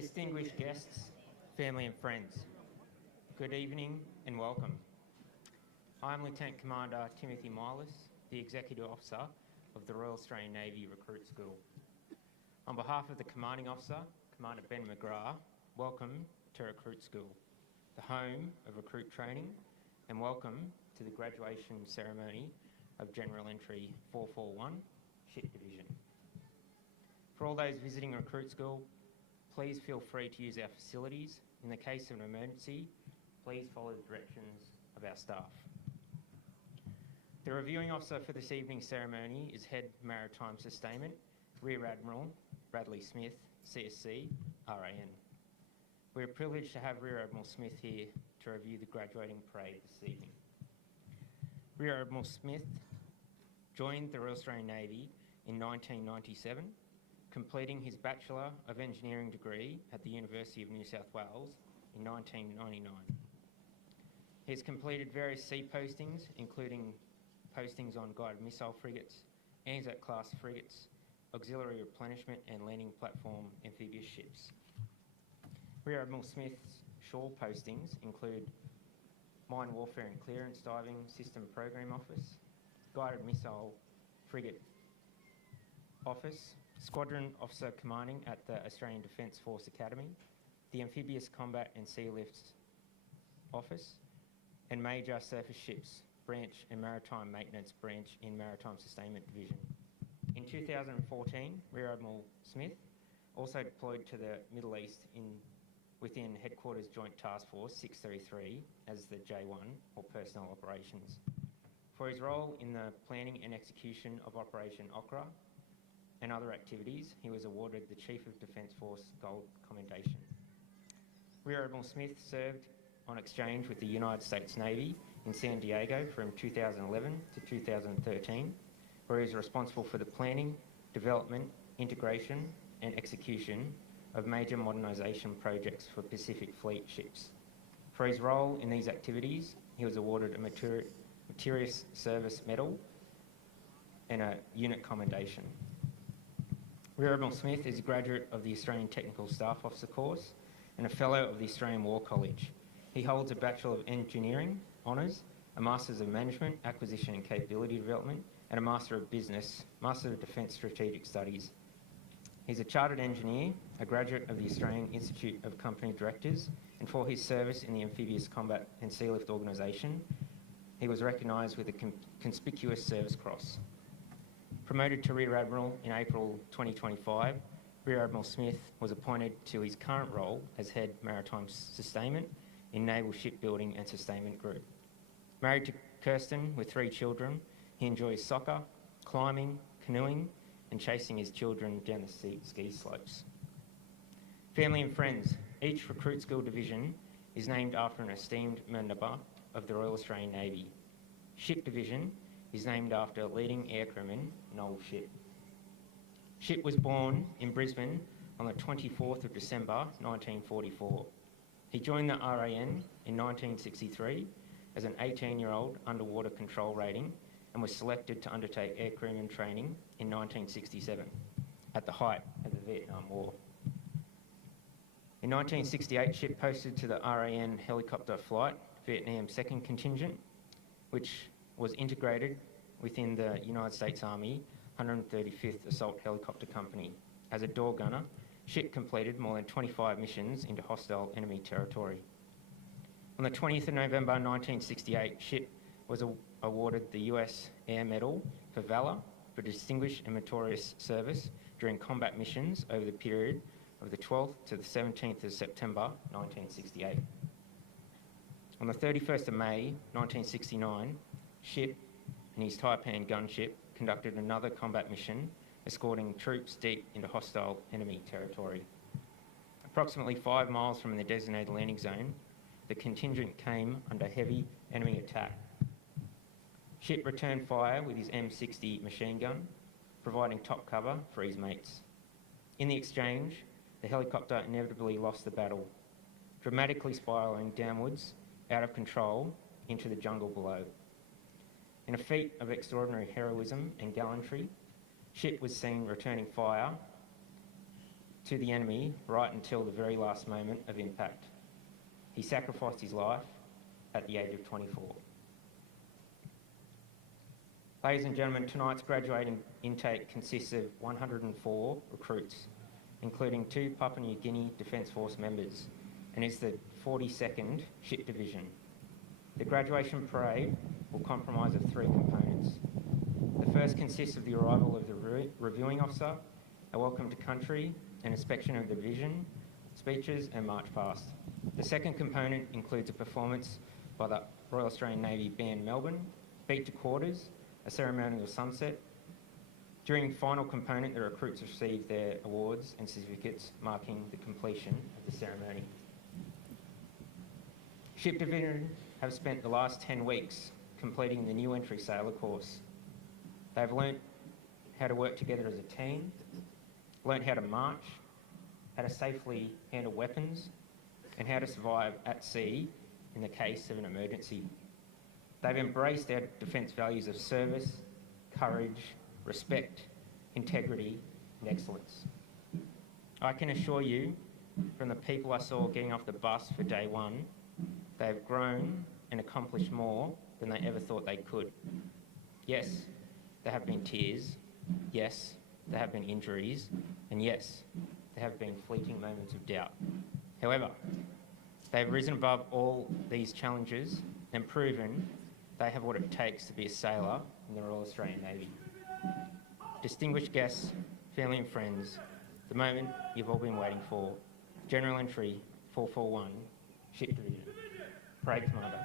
Distinguished guests, family and friends, good evening and welcome. I'm Lieutenant Commander Timothy Milas, the Executive Officer of the Royal Australian Navy Recruit School. On behalf of the Commanding Officer, Commander Ben McGrath, welcome to Recruit School, the home of recruit training, and welcome to the graduation ceremony of General Entry 441, Ship Division. For all those visiting Recruit School, please feel free to use our facilities. In the case of an emergency, please follow the directions of our staff. The reviewing officer for this evening's ceremony is Head Maritime Sustainment, Rear Admiral Bradley Smith, CSC, RAN. We are privileged to have Rear Admiral Smith here to review the graduating parade this evening. Rear Admiral Smith joined the Royal Australian Navy in 1997, completing his Bachelor of Engineering degree at the University of New South Wales in 1999. He has completed various sea postings, including postings on guided missile frigates, Anzac-class frigates, auxiliary replenishment and landing platform amphibious ships. Rear Admiral Smith's shore postings include Mine Warfare and Clearance Diving System Program Office, Guided Missile Frigate Office, Squadron Officer Commanding at the Australian Defence Force Academy, the Amphibious Combat and Sea Lifts Office, and Major Surface Ships Branch and Maritime Maintenance Branch in Maritime Sustainment Division. In 2014, Rear Admiral Smith also deployed to the Middle East within Headquarters Joint Task Force 633 as the J1 or Personnel Operations. For his role in the planning and execution of Operation Okra and other activities, he was awarded the Chief of Defence Force Gold Commendation. Rear Admiral Smith served on exchange with the United States Navy in San Diego from 2011 to 2013, where he was responsible for the planning, development, integration and execution of major modernisation projects for Pacific Fleet ships. For his role in these activities, he was awarded a Meritorious Service Medal and a Unit Commendation. Rear Admiral Smith is a graduate of the Australian Technical Staff Officer course and a Fellow of the Australian War College. He holds a Bachelor of Engineering Honours, a Masters of Management, Acquisition and Capability Development, and a Master of Business, Master of Defence Strategic Studies. He's a Chartered Engineer, a graduate of the Australian Institute of Company Directors, and for his service in the Amphibious Combat and Sea Lift Organisation, he was recognised with a Conspicuous Service Cross. Promoted to Rear Admiral in April 2025, Rear Admiral Smith was appointed to his current role as Head Maritime Sustainment in Naval Shipbuilding and Sustainment Group. Married to Kirsten with 3 children, he enjoys soccer, climbing, canoeing, and chasing his children down the ski slopes. Family and friends, each Recruit School division is named after an esteemed member of the Royal Australian Navy. Ship Division is named after leading aircrewman Noel Shipp. Shipp was born in Brisbane on the 24th of December 1944. He joined the RAN in 1963 as an 18-year-old underwater control rating and was selected to undertake aircrewman training in 1967 at the height of the Vietnam War. In 1968, Shipp posted to the RAN Helicopter Flight Vietnam 2nd Contingent, which was integrated within the United States Army 135th Assault Helicopter Company. As a door gunner, Shipp completed more than 25 missions into hostile enemy territory. On the 20th of November 1968, Shipp was awarded the US Air Medal for Valour for distinguished and meritorious service during combat missions over the period of the 12th to the 17th of September 1968. On the 31st of May 1969, Shipp and his Taipan gunship conducted another combat mission, escorting troops deep into hostile enemy territory. Approximately 5 miles from the designated landing zone, the contingent came under heavy enemy attack. Shipp returned fire with his M60 machine gun, providing top cover for his mates. In the exchange, the helicopter inevitably lost the battle, dramatically spiralling downwards, out of control, into the jungle below. In a feat of extraordinary heroism and gallantry, Shipp was seen returning fire to the enemy right until the very last moment of impact. He sacrificed his life at the age of 24. Ladies and gentlemen, tonight's graduating intake consists of 104 recruits, including 2 Papua New Guinea Defence Force members, and is the 42nd Ship Division. The graduation parade will comprise of 3 components. The first consists of the arrival of the reviewing officer, a welcome to country, an inspection of the division, speeches and march past. The second component includes a performance by the Royal Australian Navy Band Melbourne, beat to quarters, a ceremonial sunset. During the final component, the recruits receive their awards and certificates marking the completion of the ceremony. Ship Division have spent the last 10 weeks completing the new entry sailor course. They've learnt how to work together as a team, learnt how to march, how to safely handle weapons, and how to survive at sea in the case of an emergency. They've embraced our defence values of service, courage, respect, integrity, and excellence. I can assure you, from the people I saw getting off the bus for day one, they have grown and accomplished more than they ever thought they could. Yes, there have been tears. Yes, there have been injuries. And yes, there have been fleeting moments of doubt. However, they have risen above all these challenges and proven they have what it takes to be a sailor in the Royal Australian Navy. Distinguished guests, family and friends, the moment you've all been waiting for, General Entry 441, Ship Division. Parade Commander.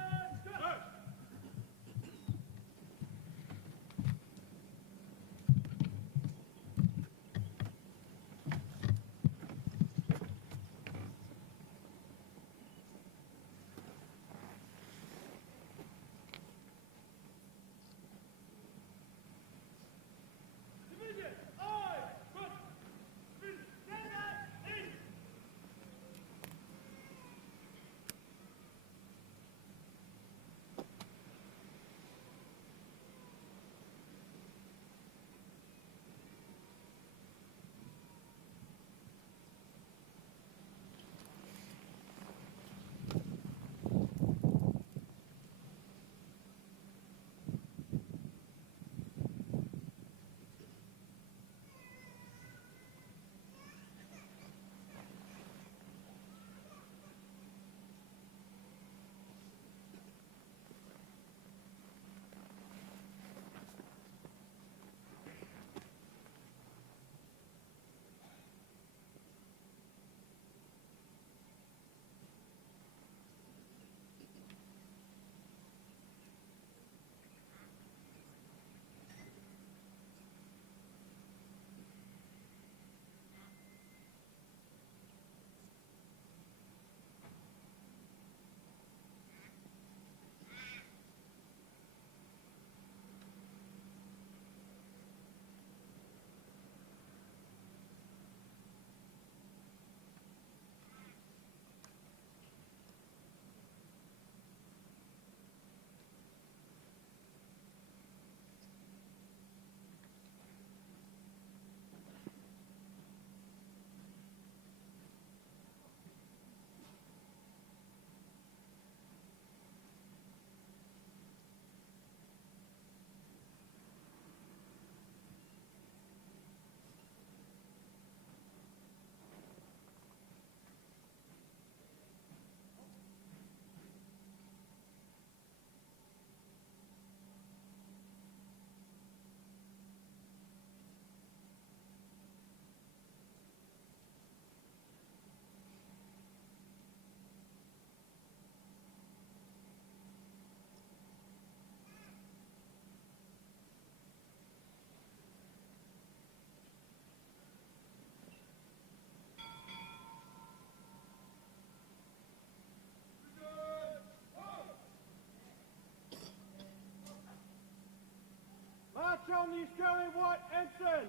On the Australian White Ensign,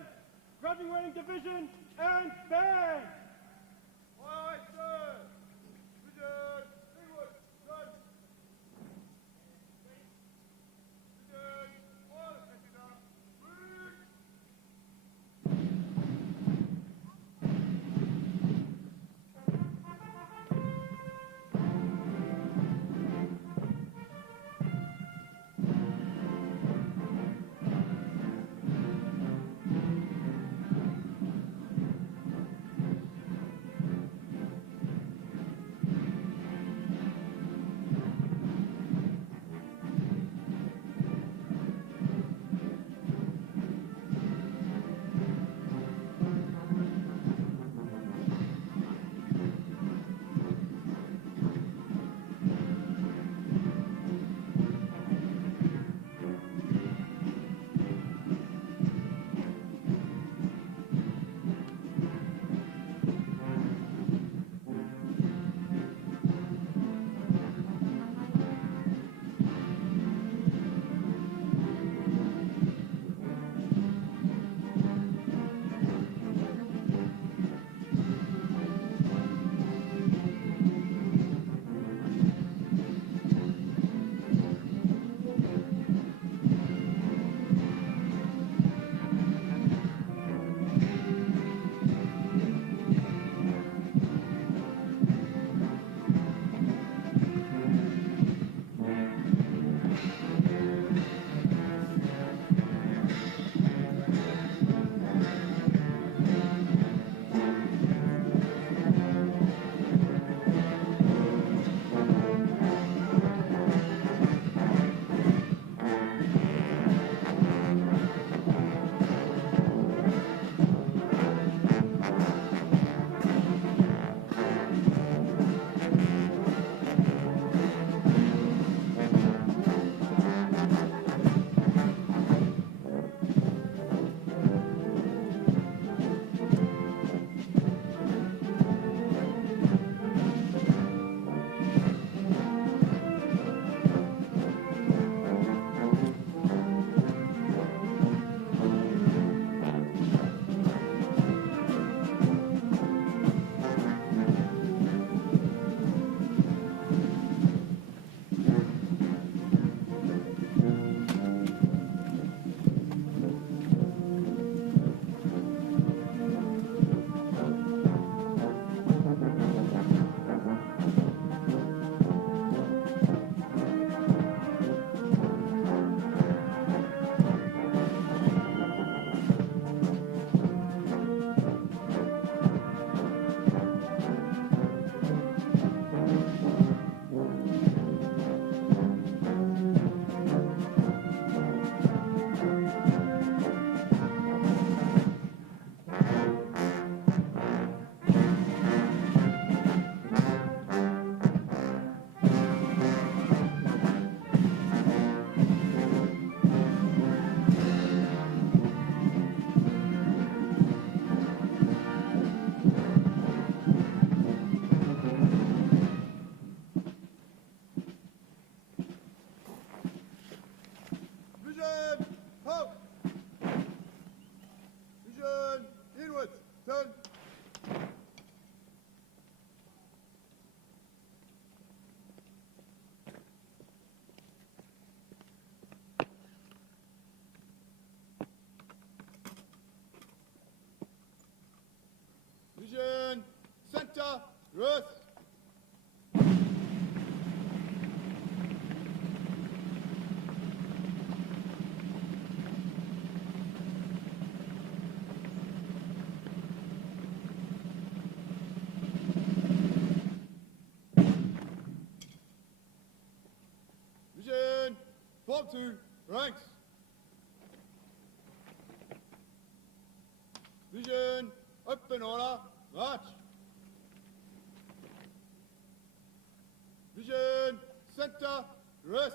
graduating division and band. Aye, sir. Division, Seaward, done. Division, one, and Form 2, ranks. Vision, open order, march. Vision, center, rest.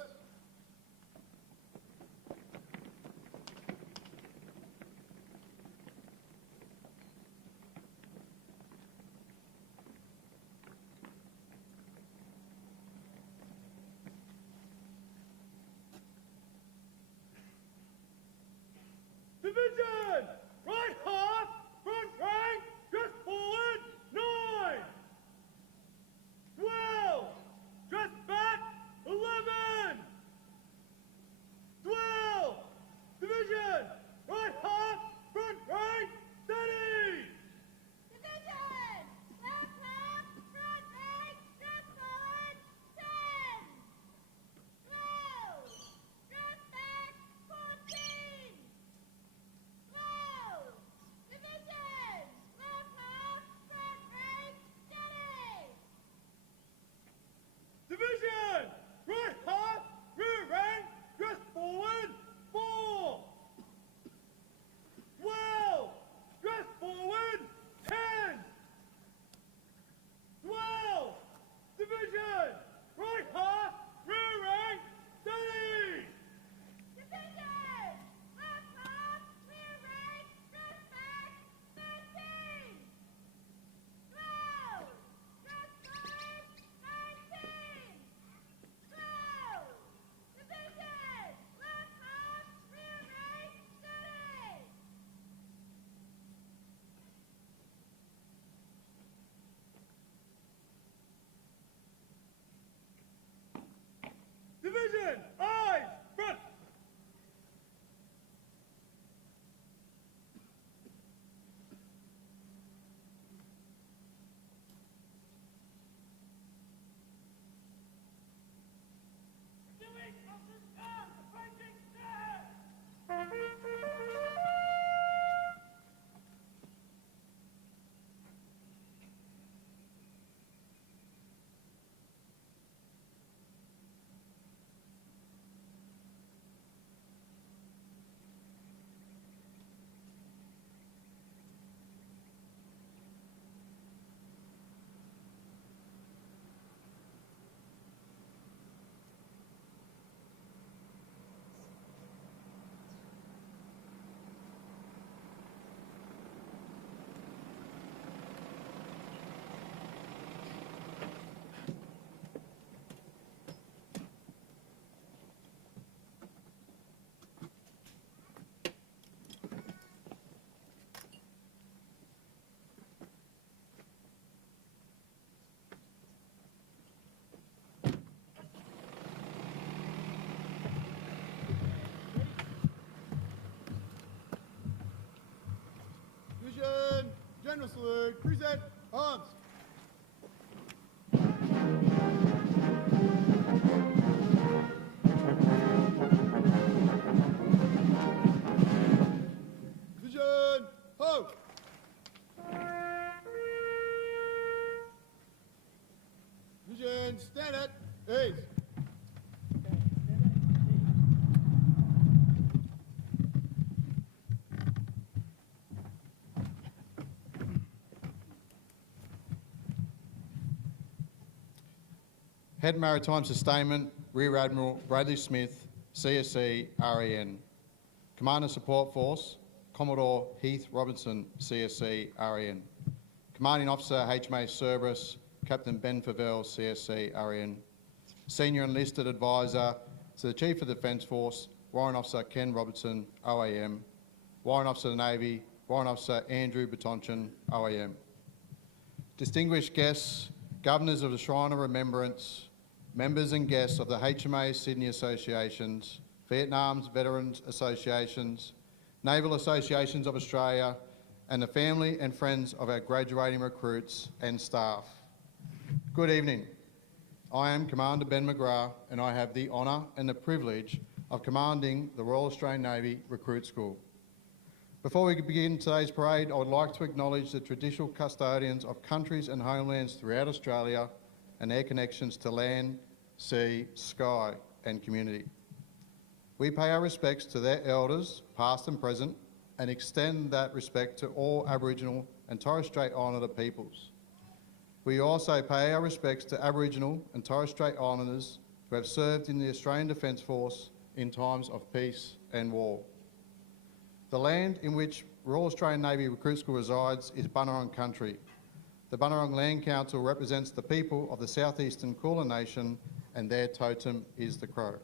Division! Right half, front rank, dress forward, 9! 12! Dress back, 11! 12! Division! Right half, front rank, steady! Division! Left half, front rank, dress forward, 10! 12! Dress back, 14! 12! Division! Left half, front rank, steady! Division! Right half, rear rank, dress forward, 4! 12! Dress forward, 10! 12! Division! Right half, rear rank, steady! Division! Left half, rear rank, dress back, 13! 12! Dress forward, 19! 12! Division! Left half, rear rank, steady! Division! Eyes! Front! Doing officers come, approaching stairs! Division! General salute, present, arms! Division! Ho! Division, stand at ease. Head Maritime Sustainment, Rear Admiral Bradley Smith, CSC, REN. Commander Support Force, Commodore Heath Robinson, CSC, REN. Commanding Officer HMAS Cerberus, Captain Ben Favell, CSC, REN. Senior Enlisted Advisor to the Chief of Defence Force, Warrant Officer Ken Robertson, OAM. Warrant Officer of the Navy, Warrant Officer Andrew Batonchin, OAM. Distinguished guests, Governors of the Shrine of Remembrance, members and guests of the HMAS Sydney Associations, Vietnam's Veterans Associations, Naval Associations of Australia, and the family and friends of our graduating recruits and staff. Good evening. I am Commander Ben McGrath, and I have the honour and the privilege of commanding the Royal Australian Navy Recruit School. Before we begin today's parade, I would like to acknowledge the traditional custodians of countries and homelands throughout Australia and their connections to land, sea, sky and community. We pay our respects to their elders, past and present, and extend that respect to all Aboriginal and Torres Strait Islander peoples. We also pay our respects to Aboriginal and Torres Strait Islanders who have served in the Australian Defence Force in times of peace and war. The land in which Royal Australian Navy Recruit School resides is Bunurong country. The Bunurong Land Council represents the people of the southeastern Kulin Nation, and their totem is the crow.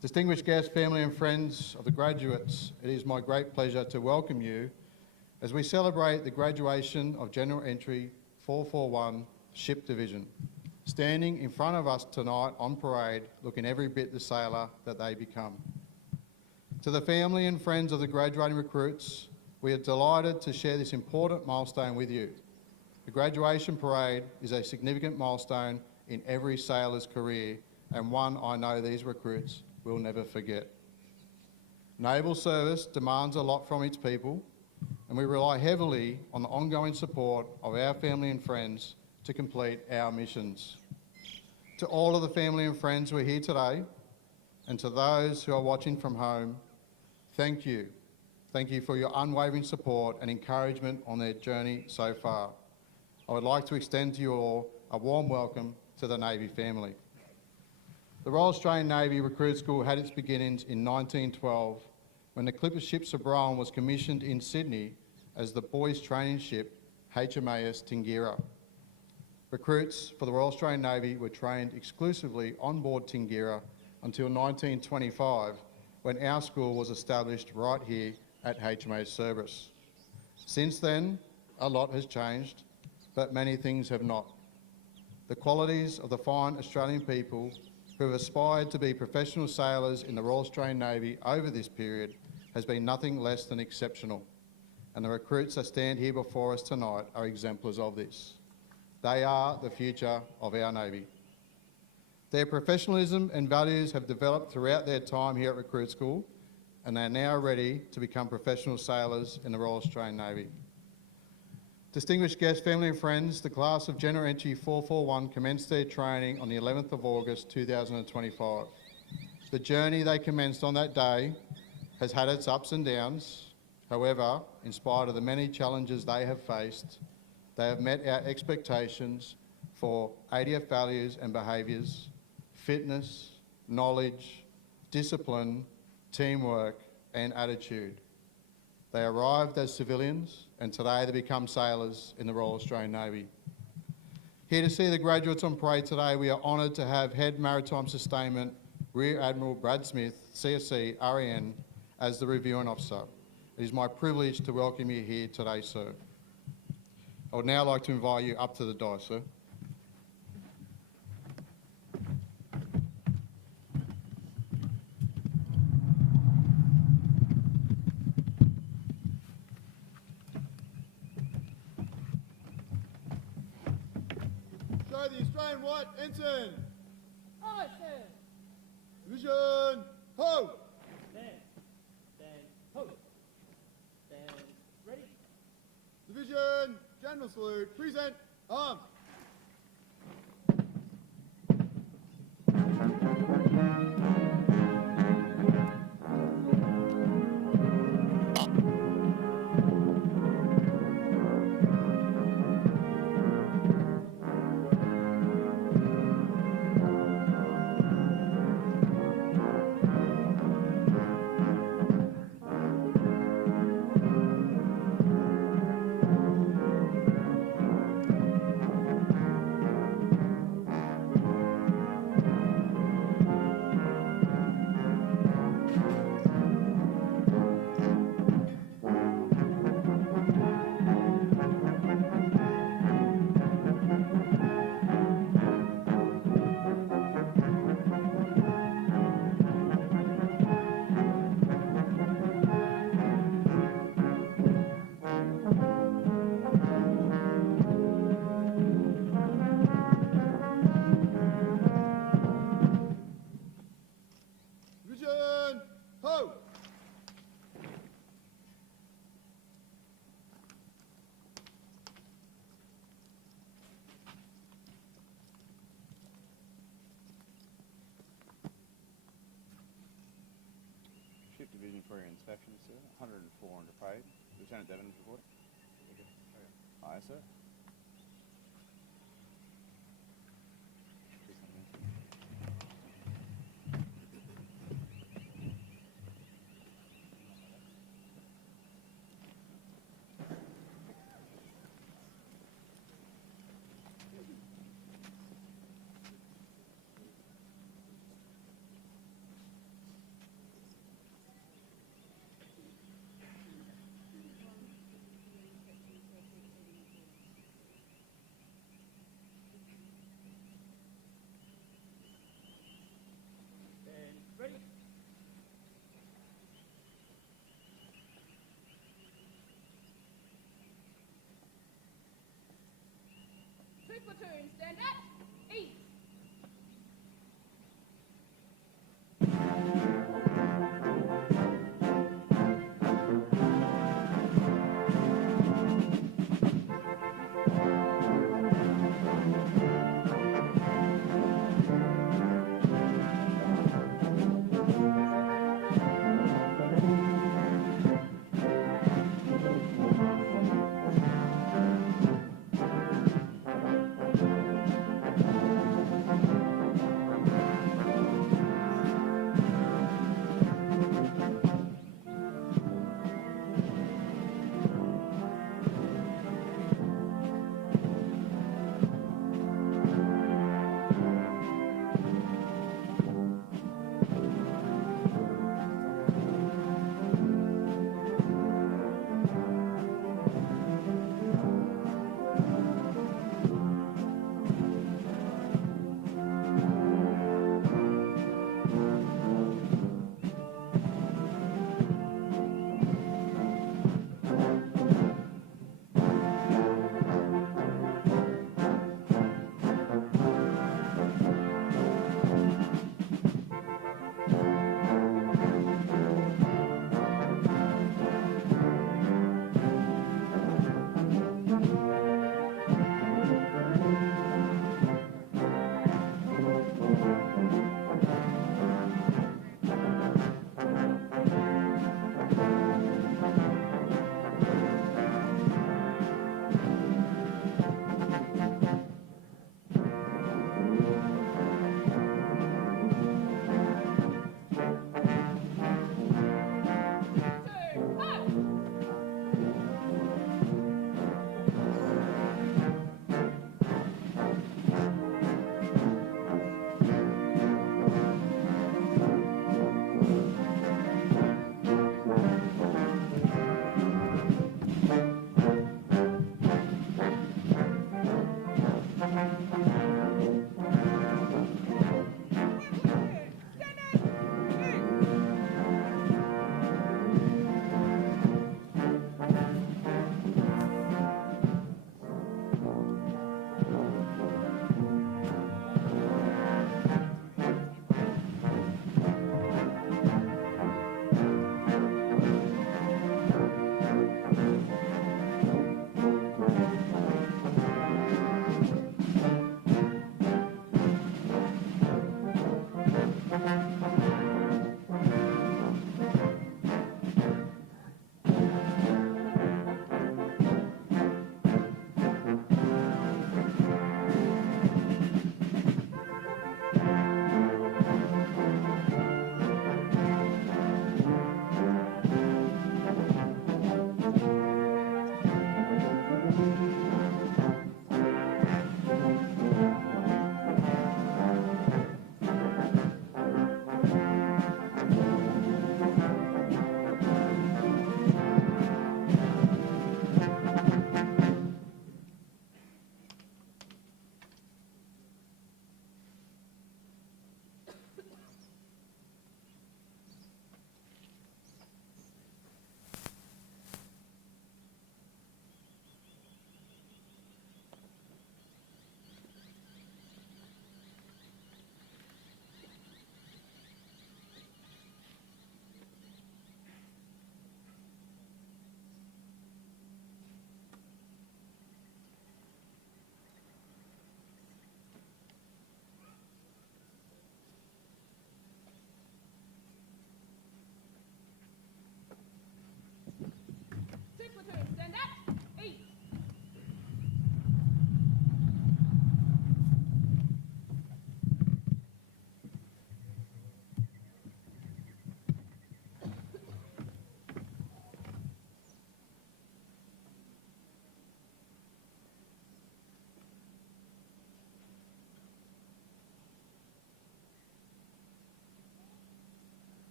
Distinguished guests, family and friends of the graduates, it is my great pleasure to welcome you as we celebrate the graduation of General Entry 441 Ship Division, standing in front of us tonight on parade, looking every bit the sailor that they become. To the family and friends of the graduating recruits, we are delighted to share this important milestone with you. The graduation parade is a significant milestone in every sailor's career, and one I know these recruits will never forget. Naval service demands a lot from its people, and we rely heavily on the ongoing support of our family and friends to complete our missions. To all of the family and friends who are here today, and to those who are watching from home, thank you. Thank you for your unwavering support and encouragement on their journey so far. I would like to extend to you all a warm welcome to the Navy family. The Royal Australian Navy Recruit School had its beginnings in 1912 when the clipper ship Ceremonial was commissioned in Sydney as the boys' training ship HMAS Tingira. Recruits for the Royal Australian Navy were trained exclusively on board Tingira until 1925, when our school was established right here at HMAS Cerberus. Since then, a lot has changed, but many things have not. The qualities of the fine Australian people who have aspired to be professional sailors in the Royal Australian Navy over this period has been nothing less than exceptional, and the recruits that stand here before us tonight are exemplars of this. They are the future of our Navy. Their professionalism and values have developed throughout their time here at Recruit School, and they are now ready to become professional sailors in the Royal Australian Navy. Distinguished guests, family and friends, the class of General Entry 441 commenced their training on the 11th of August 2025. The journey they commenced on that day has had its ups and downs. However, in spite of the many challenges they have faced, they have met our expectations for ADF values and behaviours, fitness, knowledge, discipline, teamwork and attitude. They arrived as civilians, and today they become sailors in the Royal Australian Navy. Here to see the graduates on parade today, we are honoured to have Head Maritime Sustainment Rear Admiral Brad Smith, CSC, REN, as the reviewing officer. It is my privilege to welcome you here today, sir. I would now like to invite you up to the dais, sir. Show the Australian White Ensign. Aye, sir. Division, ho! Stand, post. Stand, ready. Division, General Salute, present, arms. Division for your inspection, sir. 104 underpaid. Lieutenant Devon's report. Aye, sir.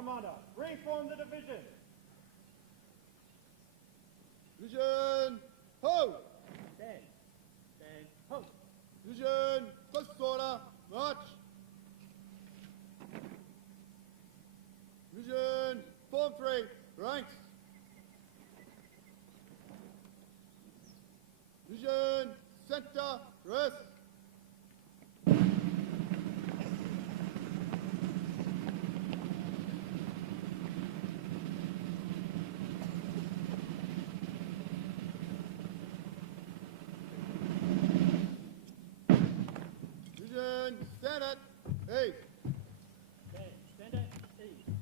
Commander. Reform the division. Division, ho! Stand. Stand. Ho. Division, close order, march! Division, form 3, ranks! Division, center, rest! Division, stand at 8. Stand. Stand at ease.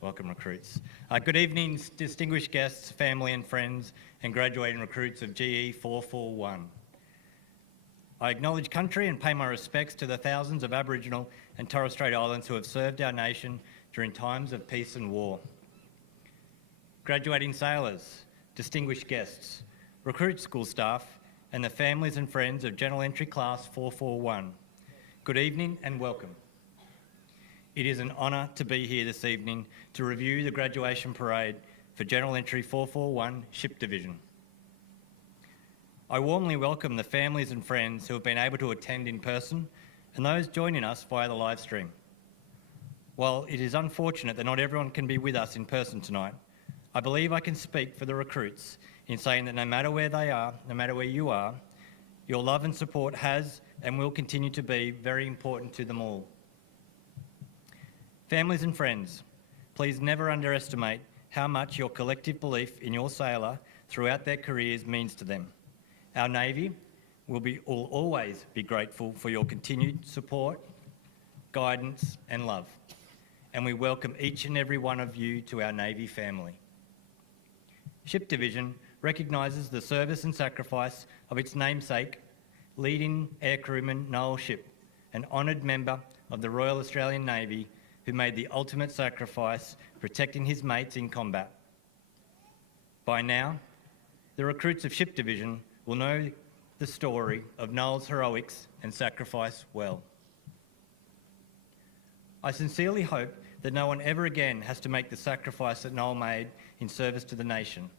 Welcome, recruits. Good evening, distinguished guests, family and friends, and graduating recruits of GE441. I acknowledge country and pay my respects to the thousands of Aboriginal and Torres Strait Islanders who have served our nation during times of peace and war. Graduating sailors, distinguished guests, recruit school staff, and the families and friends of General Entry Class 441. Good evening and welcome. It is an honour to be here this evening to review the graduation parade for General Entry 441 Ship Division. I warmly welcome the families and friends who have been able to attend in person and those joining us via the live stream. While it is unfortunate that not everyone can be with us in person tonight, I believe I can speak for the recruits in saying that no matter where they are, no matter where you are, your love and support has and will continue to be very important to them all. Families and friends, please never underestimate how much your collective belief in your sailor throughout their careers means to them. Our Navy will always be grateful for your continued support, guidance and love, and we welcome each and every one of you to our Navy family. Ship Division recognises the service and sacrifice of its namesake, leading aircrewman Noel Ship, an honoured member of the Royal Australian Navy who made the ultimate sacrifice protecting his mates in combat. By now, the recruits of Ship Division will know the story of Noel's heroics and sacrifice well. I sincerely hope that no one ever again has to make the sacrifice that Noel made in service to the nation.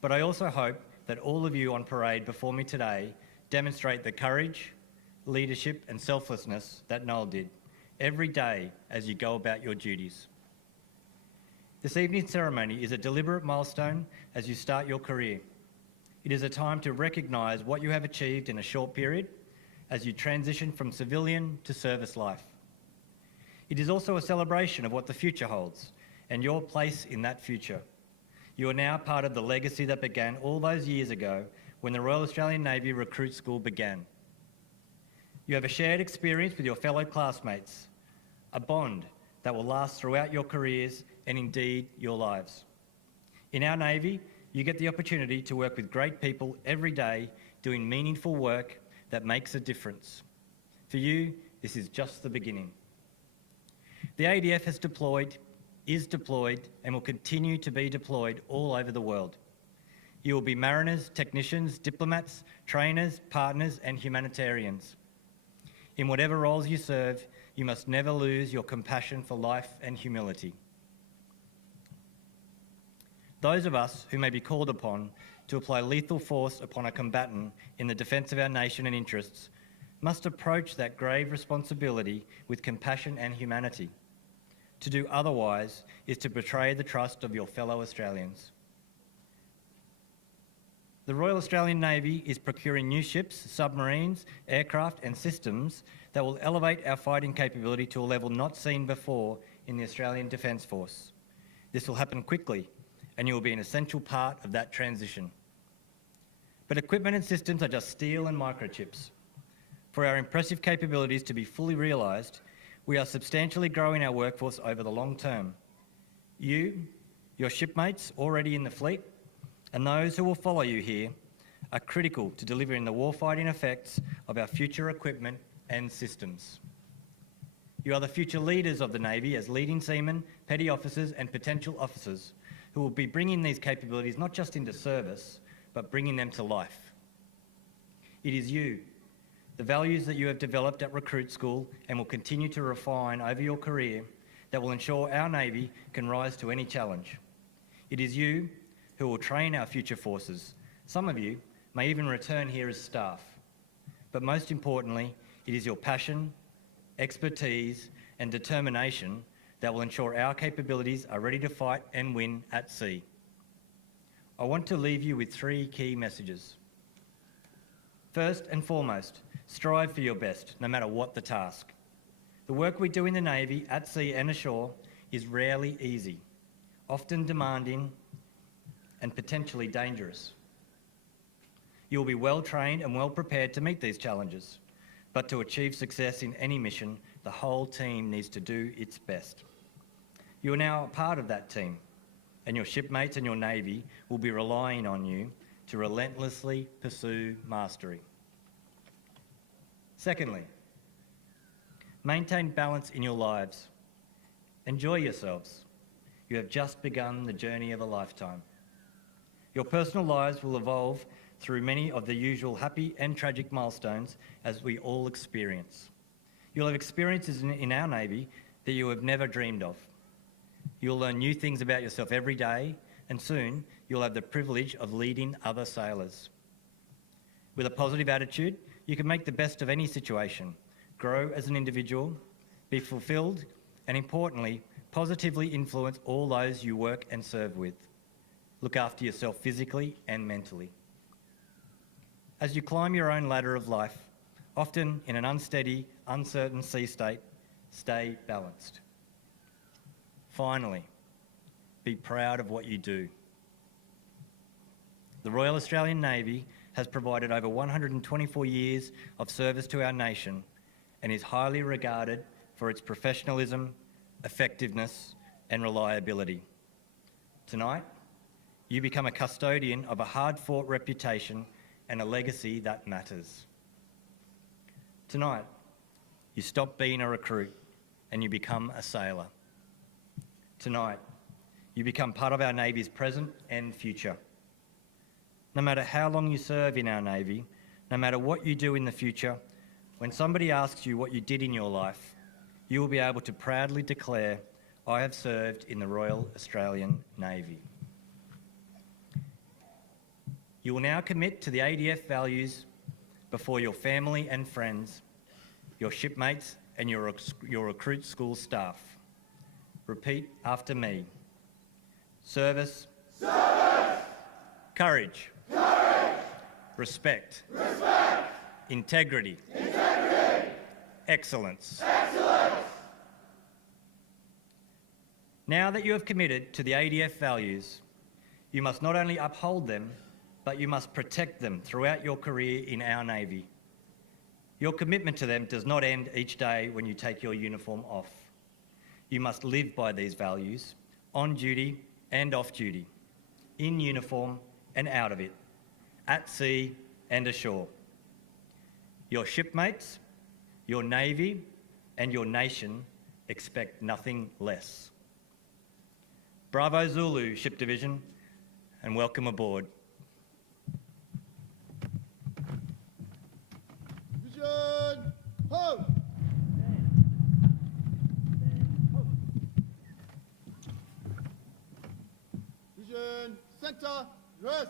But I also hope that all of you on parade before me today demonstrate the courage, leadership and selflessness that Noel did every day as you go about your duties. This evening's ceremony is a deliberate milestone as you start your career. It is a time to recognise what you have achieved in a short period as you transition from civilian to service life. It is also a celebration of what the future holds and your place in that future. You are now part of the legacy that began all those years ago when the Royal Australian Navy Recruit School began. You have a shared experience with your fellow classmates, a bond that will last throughout your careers and indeed your lives. In our Navy, you get the opportunity to work with great people every day doing meaningful work that makes a difference. For you, this is just the beginning. The ADF is deployed and will continue to be deployed all over the world. You will be mariners, technicians, diplomats, trainers, partners and humanitarians. In whatever roles you serve, you must never lose your compassion for life and humility. Those of us who may be called upon to apply lethal force upon a combatant in the defence of our nation and interests must approach that grave responsibility with compassion and humanity. To do otherwise is to betray the trust of your fellow Australians. The Royal Australian Navy is procuring new ships, submarines, aircraft and systems that will elevate our fighting capability to a level not seen before in the Australian Defence Force. This will happen quickly and you will be an essential part of that transition. But equipment and systems are just steel and microchips. For our impressive capabilities to be fully realised, we are substantially growing our workforce over the long term. You, your shipmates already in the fleet, and those who will follow you here are critical to delivering the warfighting effects of our future equipment and systems. You are the future leaders of the Navy as leading seamen, petty officers and potential officers who will be bringing these capabilities not just into service, but bringing them to life. It is you, the values that you have developed at recruit school and will continue to refine over your career that will ensure our Navy can rise to any challenge. It is you who will train our future forces. Some of you may even return here as staff. But most importantly, it is your passion, expertise, and determination that will ensure our capabilities are ready to fight and win at sea. I want to leave you with 3 key messages. First and foremost, strive for your best, no matter what the task. The work we do in the Navy, at sea and ashore, is rarely easy, often demanding and potentially dangerous. You will be well trained and well prepared to meet these challenges, but to achieve success in any mission, the whole team needs to do its best. You are now a part of that team, and your shipmates and your Navy will be relying on you to relentlessly pursue mastery. Secondly, maintain balance in your lives. Enjoy yourselves. You have just begun the journey of a lifetime. Your personal lives will evolve through many of the usual happy and tragic milestones as we all experience. You'll have experiences in our Navy that you have never dreamed of. You'll learn new things about yourself every day, and soon you'll have the privilege of leading other sailors. With a positive attitude, you can make the best of any situation, grow as an individual, be fulfilled, and importantly, positively influence all those you work and serve with. Look after yourself physically and mentally. As you climb your own ladder of life, often in an unsteady, uncertain sea state, stay balanced. Finally, be proud of what you do. The Royal Australian Navy has provided over 124 years of service to our nation and is highly regarded for its professionalism, effectiveness, and reliability. Tonight, you become a custodian of a hard-fought reputation and a legacy that matters. Tonight, you stop being a recruit and you become a sailor. Tonight, you become part of our Navy's present and future. No matter how long you serve in our Navy, no matter what you do in the future, when somebody asks you what you did in your life, you will be able to proudly declare, "I have served in the Royal Australian Navy." You will now commit to the ADF values before your family and friends, your shipmates and your recruit school staff. Repeat after me. Service. Service. Courage. Courage. Respect. Respect. Integrity. Integrity. Excellence. Excellence. Now that you have committed to the ADF values, you must not only uphold them, but you must protect them throughout your career in our Navy. Your commitment to them does not end each day when you take your uniform off. You must live by these values, on duty and off duty, in uniform and out of it, at sea and ashore. Your shipmates, your Navy, and your nation expect nothing less. Bravo Zulu, Ship Division, and welcome aboard. Vision, ho! Vision, center, dress.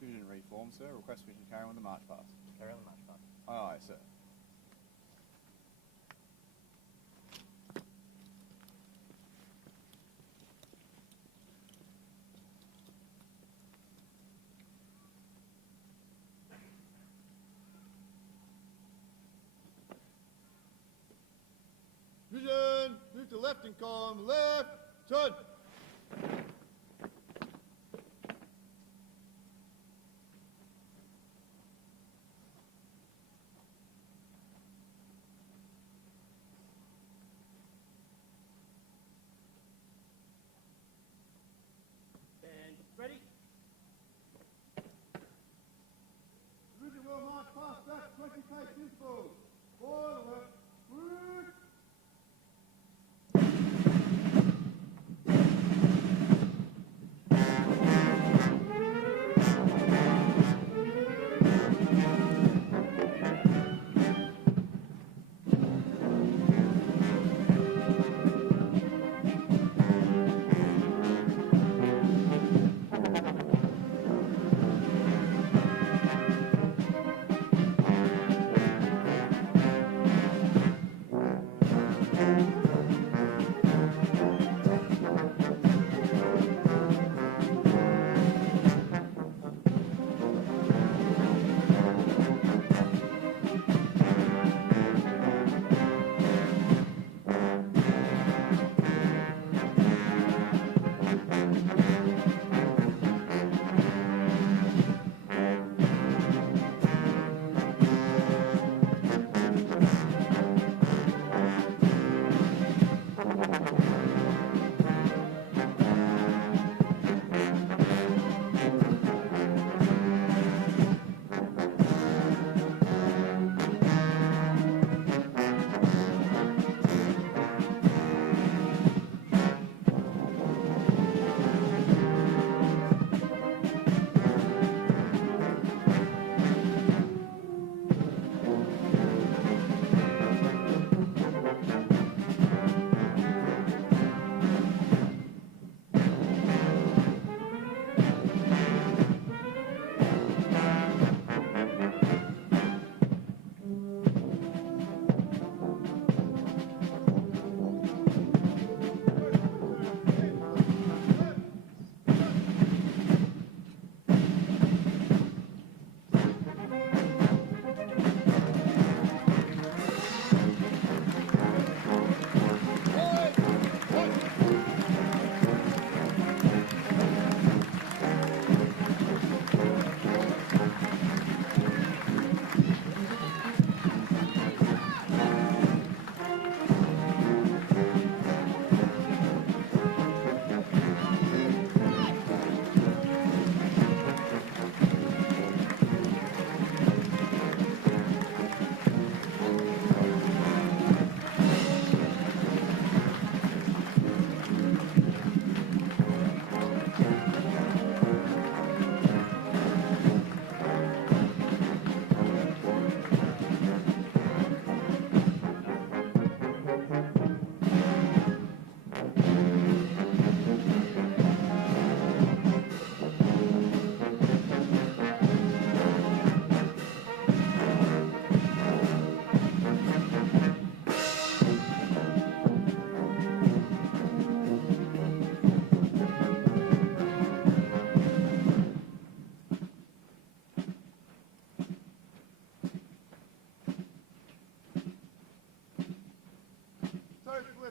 Division reform, sir. Request division carry on the march past. Carry on the march past. Aye, aye, sir. Vision, move to left in column, left, turn.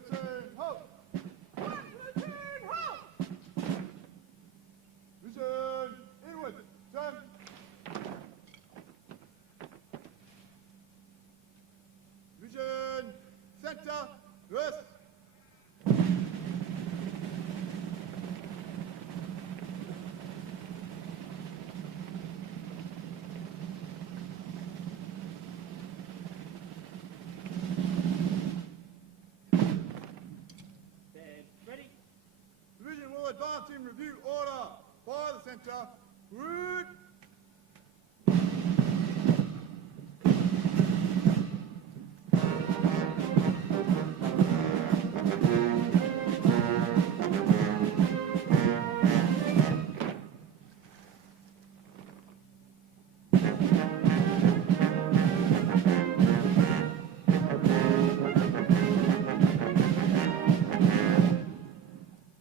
Platoon, halt! Platoon, halt! Vision, inward, turn. Vision, center, rest. Stand ready. Division will advance in review order. Fire the center. Route.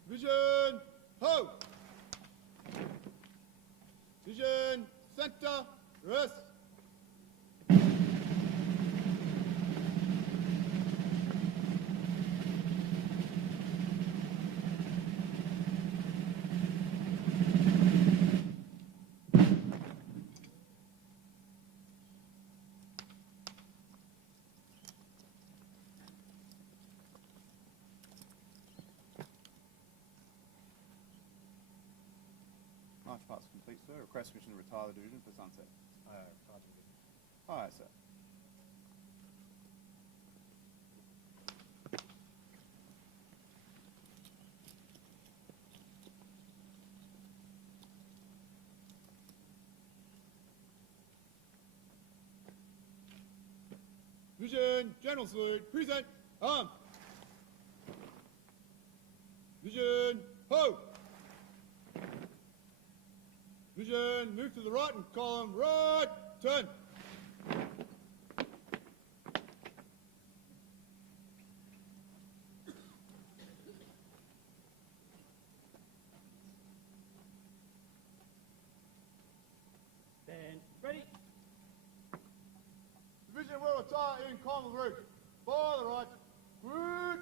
Vision, ho! Vision, center, rest. March past complete, sir. Request permission to retire the division for sunset. Aye, sir. Vision, general salute, present, arm. Vision, ho! Vision, move to the right and column, right, turn. Stand ready. Division will retire in column route. Fire the right, route.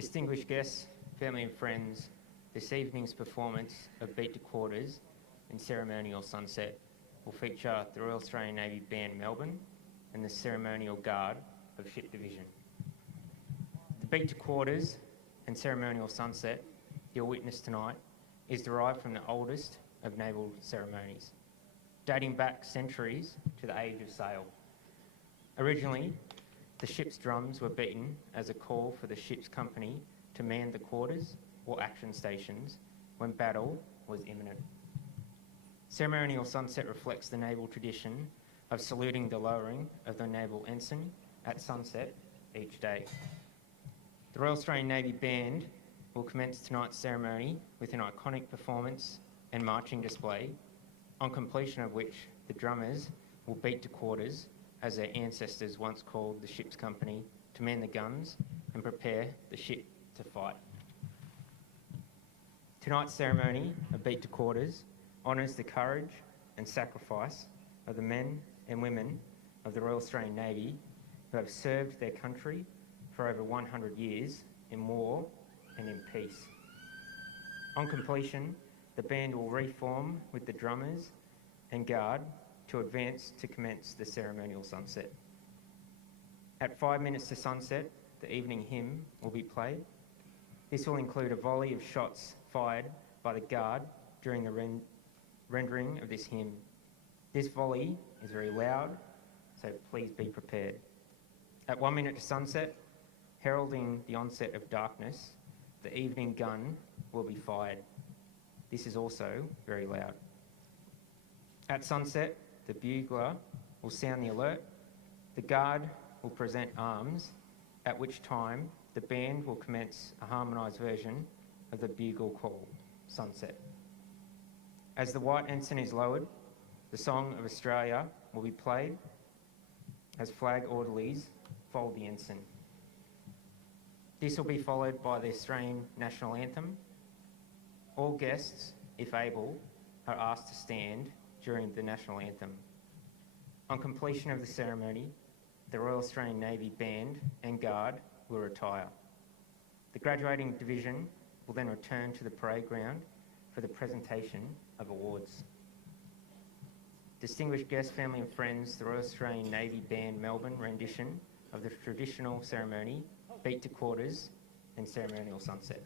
Distinguished guests, family and friends, this evening's performance of Beat to Quarters in Ceremonial Sunset will feature the Royal Australian Navy Band Melbourne and the Ceremonial Guard of Ship Division. The Beat to Quarters and Ceremonial Sunset you'll witness tonight is derived from the oldest of naval ceremonies, dating back centuries to the age of sail. Originally, the ship's drums were beaten as a call for the ship's company to man the quarters or action stations when battle was imminent. Ceremonial Sunset reflects the naval tradition of saluting the lowering of the naval ensign at sunset each day. The Royal Australian Navy Band will commence tonight's ceremony with an iconic performance and marching display, on completion of which the drummers will beat to quarters as their ancestors once called the ship's company to man the guns and prepare the ship to fight. Tonight's ceremony of Beat to Quarters honours the courage and sacrifice of the men and women of the Royal Australian Navy who have served their country for over 100 years in war and in peace. On completion, the band will reform with the drummers and guard to advance to commence the ceremonial sunset. At 5 minutes to sunset, the evening hymn will be played. This will include a volley of shots fired by the guard during the rendering of this hymn. This volley is very loud, so please be prepared. At 1 minute to sunset, heralding the onset of darkness, the evening gun will be fired. This is also very loud. At sunset, the bugler will sound the alert. The guard will present arms, at which time the band will commence a harmonised version of the bugle call, Sunset. As the white ensign is lowered, the Song of Australia will be played as flag orderlies fold the ensign. This will be followed by the Australian national anthem. All guests, if able, are asked to stand during the national anthem. On completion of the ceremony, the Royal Australian Navy Band and Guard will retire. The graduating division will then return to the parade ground for the presentation of awards. Distinguished guests, family and friends, the Royal Australian Navy Band Melbourne rendition of the traditional ceremony, Beat to Quarters and Ceremonial Sunset.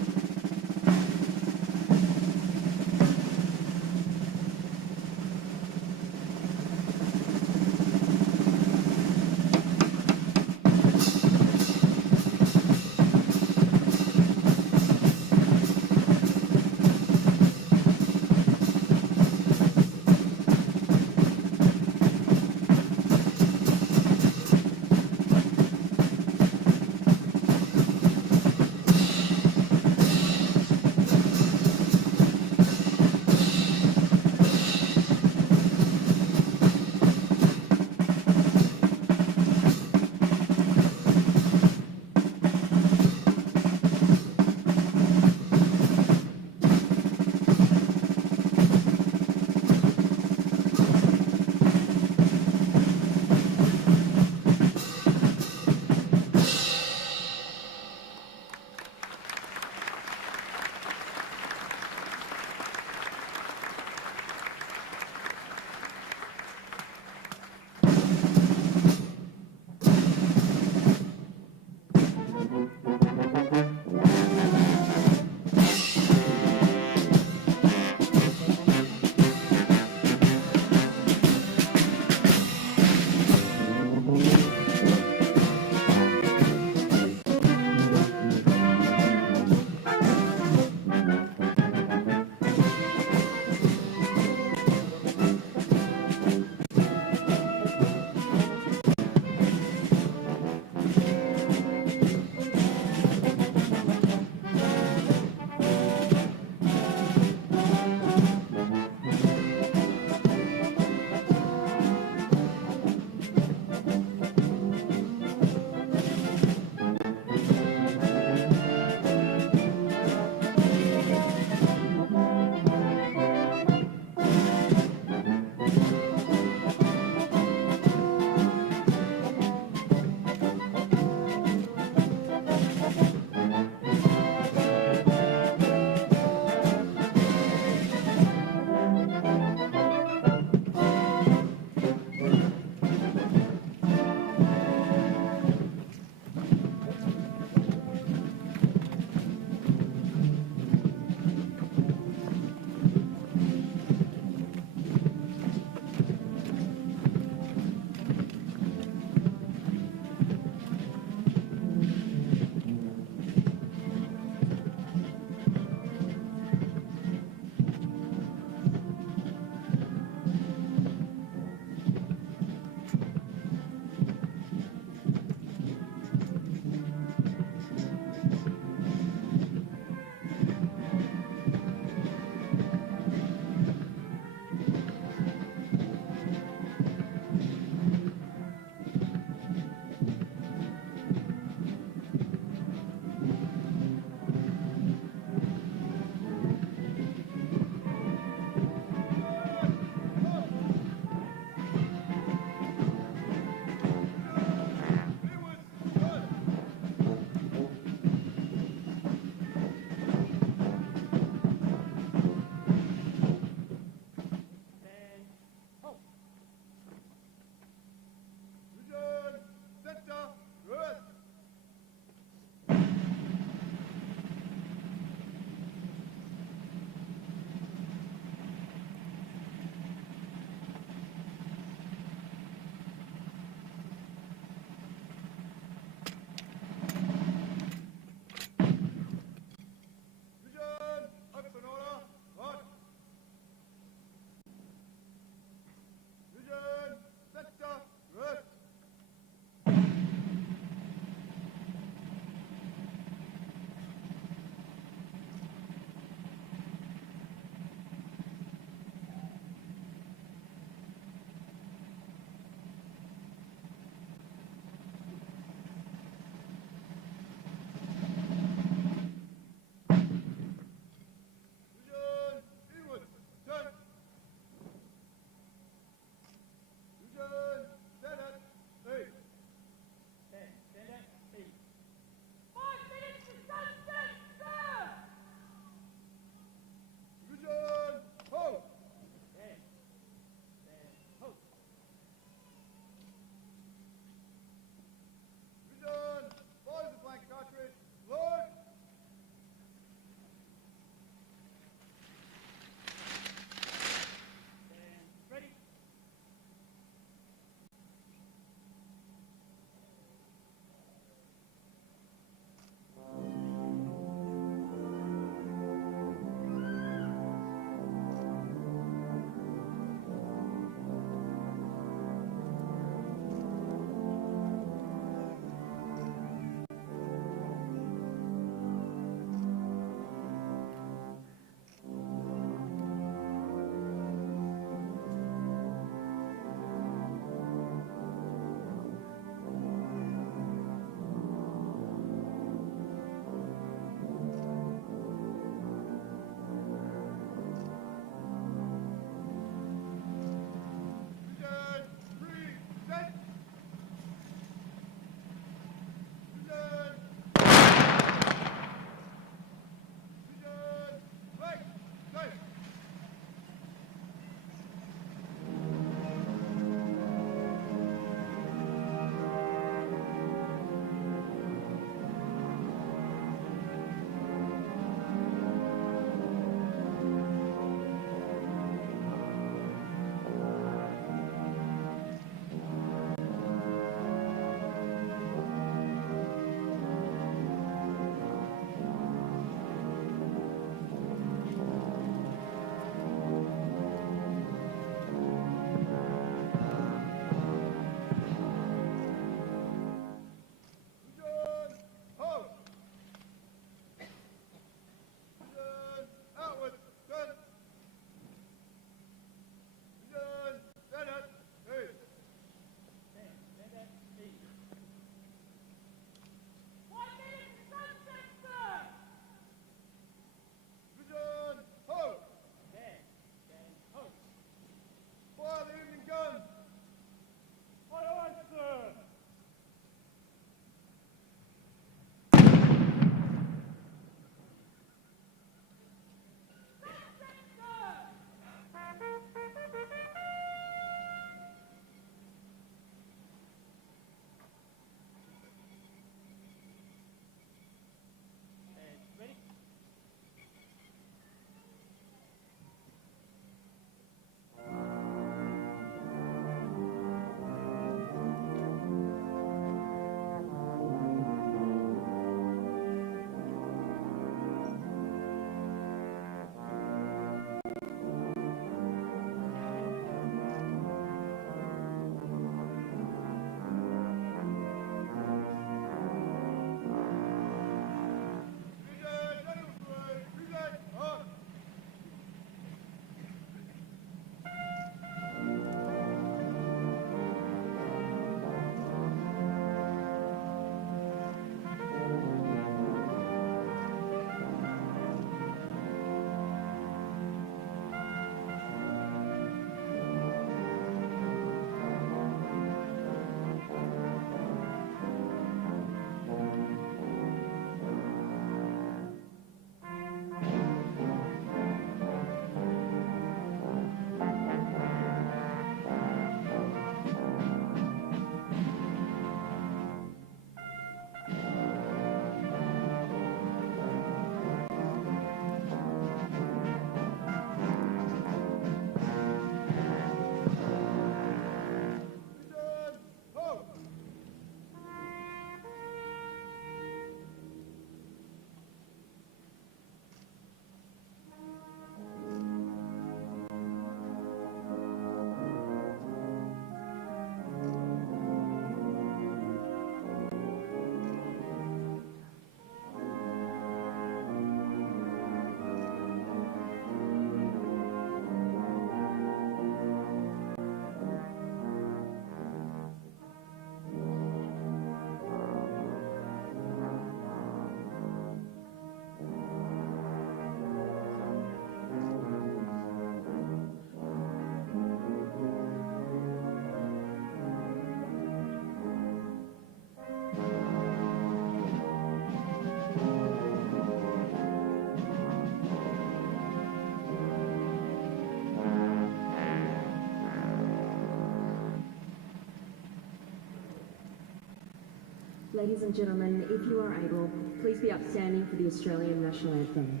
Ladies and gentlemen, if you are able, please be upstanding for the Australian National Anthem.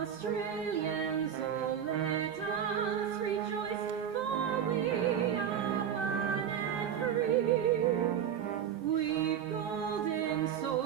Australians, oh let us rejoice, for we are one and free. We've golden swords.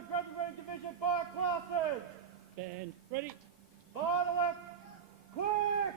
the graduating division fire classes. Band ready. Fire the left. Quick!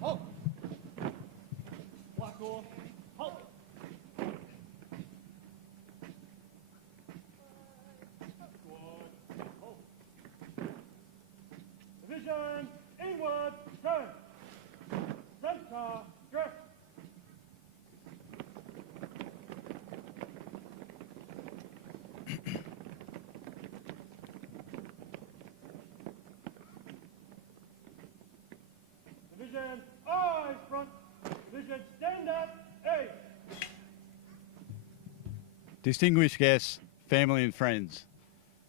Halt! Black oar. Halt! Squad. Halt. Division, inward, turn. Center, drift. Division, eyes front. Division, stand up, eight. Distinguished guests, family and friends,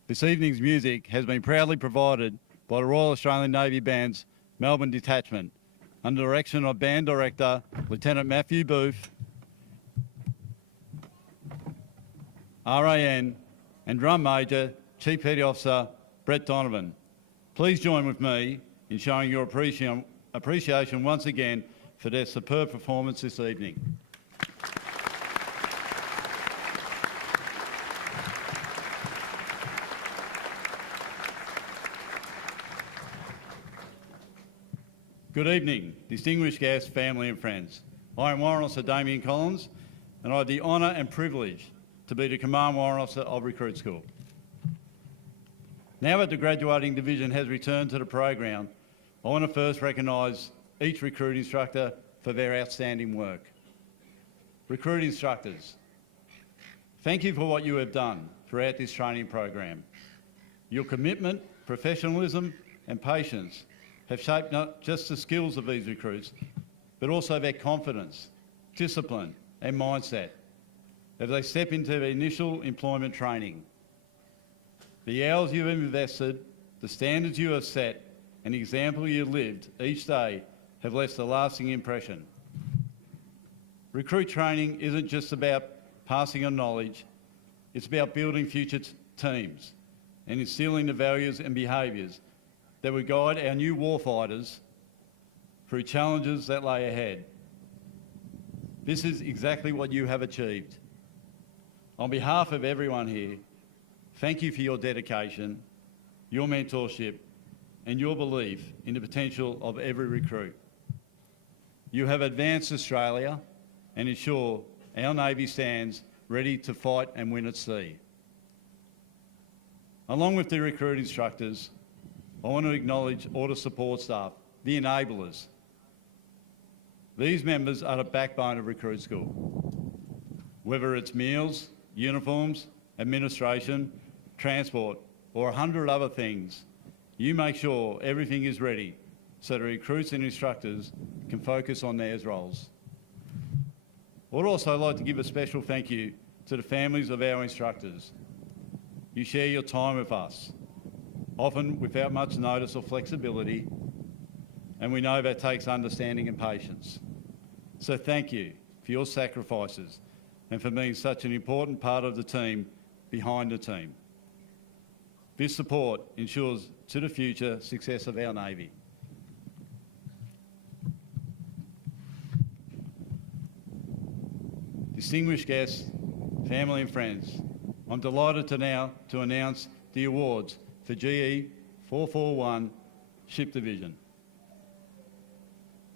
this evening's music has been proudly provided by the Royal Australian Navy Band's Melbourne Detachment under direction of Band Director Lieutenant Matthew Booth, RAN, and Drum Major Chief Petty Officer Brett Donovan. Please join with me in showing your appreciation once again for their superb performance this evening. Good evening, distinguished guests, family and friends. I am Warrant Officer Damien Collins, and I have the honour and privilege to be the Command Warrant Officer of Recruit School. Now that the graduating division has returned to the parade ground, I want to first recognise each recruit instructor for their outstanding work. Recruit instructors, thank you for what you have done throughout this training program. Your commitment, professionalism and patience have shaped not just the skills of these recruits, but also their confidence, discipline and mindset as they step into their initial employment training. The hours you have invested, the standards you have set and the example you lived each day have left a lasting impression. Recruit training isn't just about passing on knowledge, it's about building future teams and instilling the values and behaviours that will guide our new warfighters through challenges that lay ahead. This is exactly what you have achieved. On behalf of everyone here, thank you for your dedication, your mentorship, and your belief in the potential of every recruit. You have advanced Australia and ensure our Navy stands ready to fight and win at sea. Along with the recruit instructors, I want to acknowledge all the support staff, the enablers. These members are the backbone of Recruit School. Whether it's meals, uniforms, administration, transport, or 100 other things, you make sure everything is ready so the recruits and instructors can focus on their roles. I would also like to give a special thank you to the families of our instructors. You share your time with us, often without much notice or flexibility, and we know that takes understanding and patience. So thank you for your sacrifices and for being such an important part of the team behind the team. This support ensures to the future success of our Navy. distinguished guests, family and friends, I'm delighted to announce the awards for GE441 Ship Division.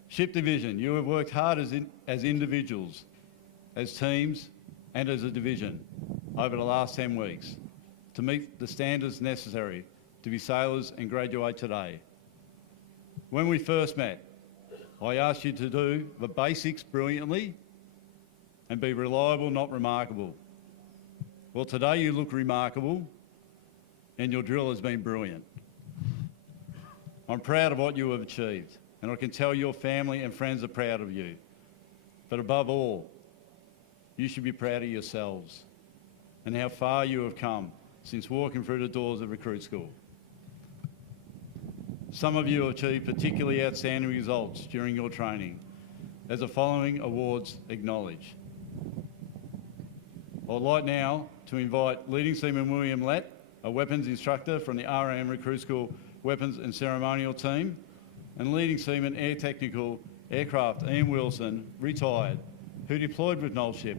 Ship Division, you have worked hard as individuals, as teams and as a division over the last 10 weeks to meet the standards necessary to be sailors and graduate today. When we first met, I asked you to do the basics brilliantly and be reliable, not remarkable. Well, today you look remarkable and your drill has been brilliant. I'm proud of what you have achieved, and I can tell your family and friends are proud of you. But above all, you should be proud of yourselves and how far you have come since walking through the doors of recruit school. Some of you have achieved particularly outstanding results during your training, as the following awards acknowledge. I'd like now to invite Leading Seaman William Lett, a weapons instructor from the RAM Recruit School Weapons and Ceremonial team, and Leading Seaman Air Technical Aircraft Ian Wilson, retired, who deployed with Knoll Ship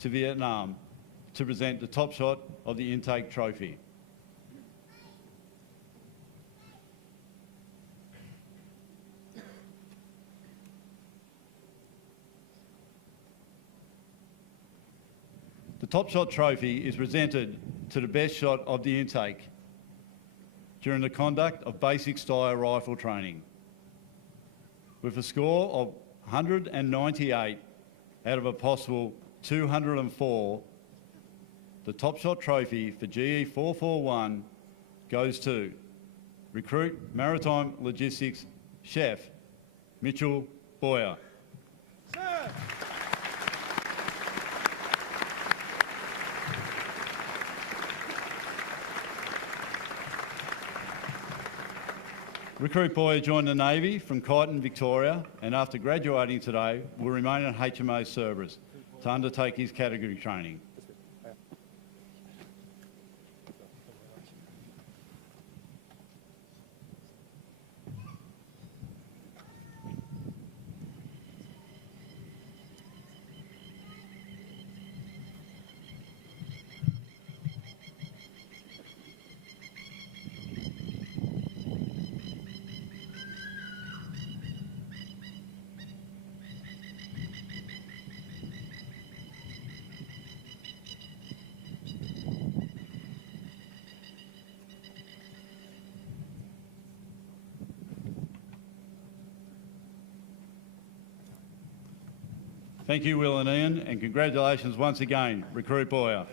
to Vietnam to present the top shot of the intake trophy. The Top Shot Trophy is presented to the best shot of the intake during the conduct of basic style rifle training. With a score of 198 out of a possible 204, the Top Shot Trophy for GE441 goes to Recruit Maritime Logistics Chef Mitchell Boyer. Sir! Recruit Boyer joined the Navy from Kyneton, Victoria, and after graduating today will remain at HMO Cerberus to undertake his category training. Thank you, Will and Ian, and congratulations once again, Recruit Boyer.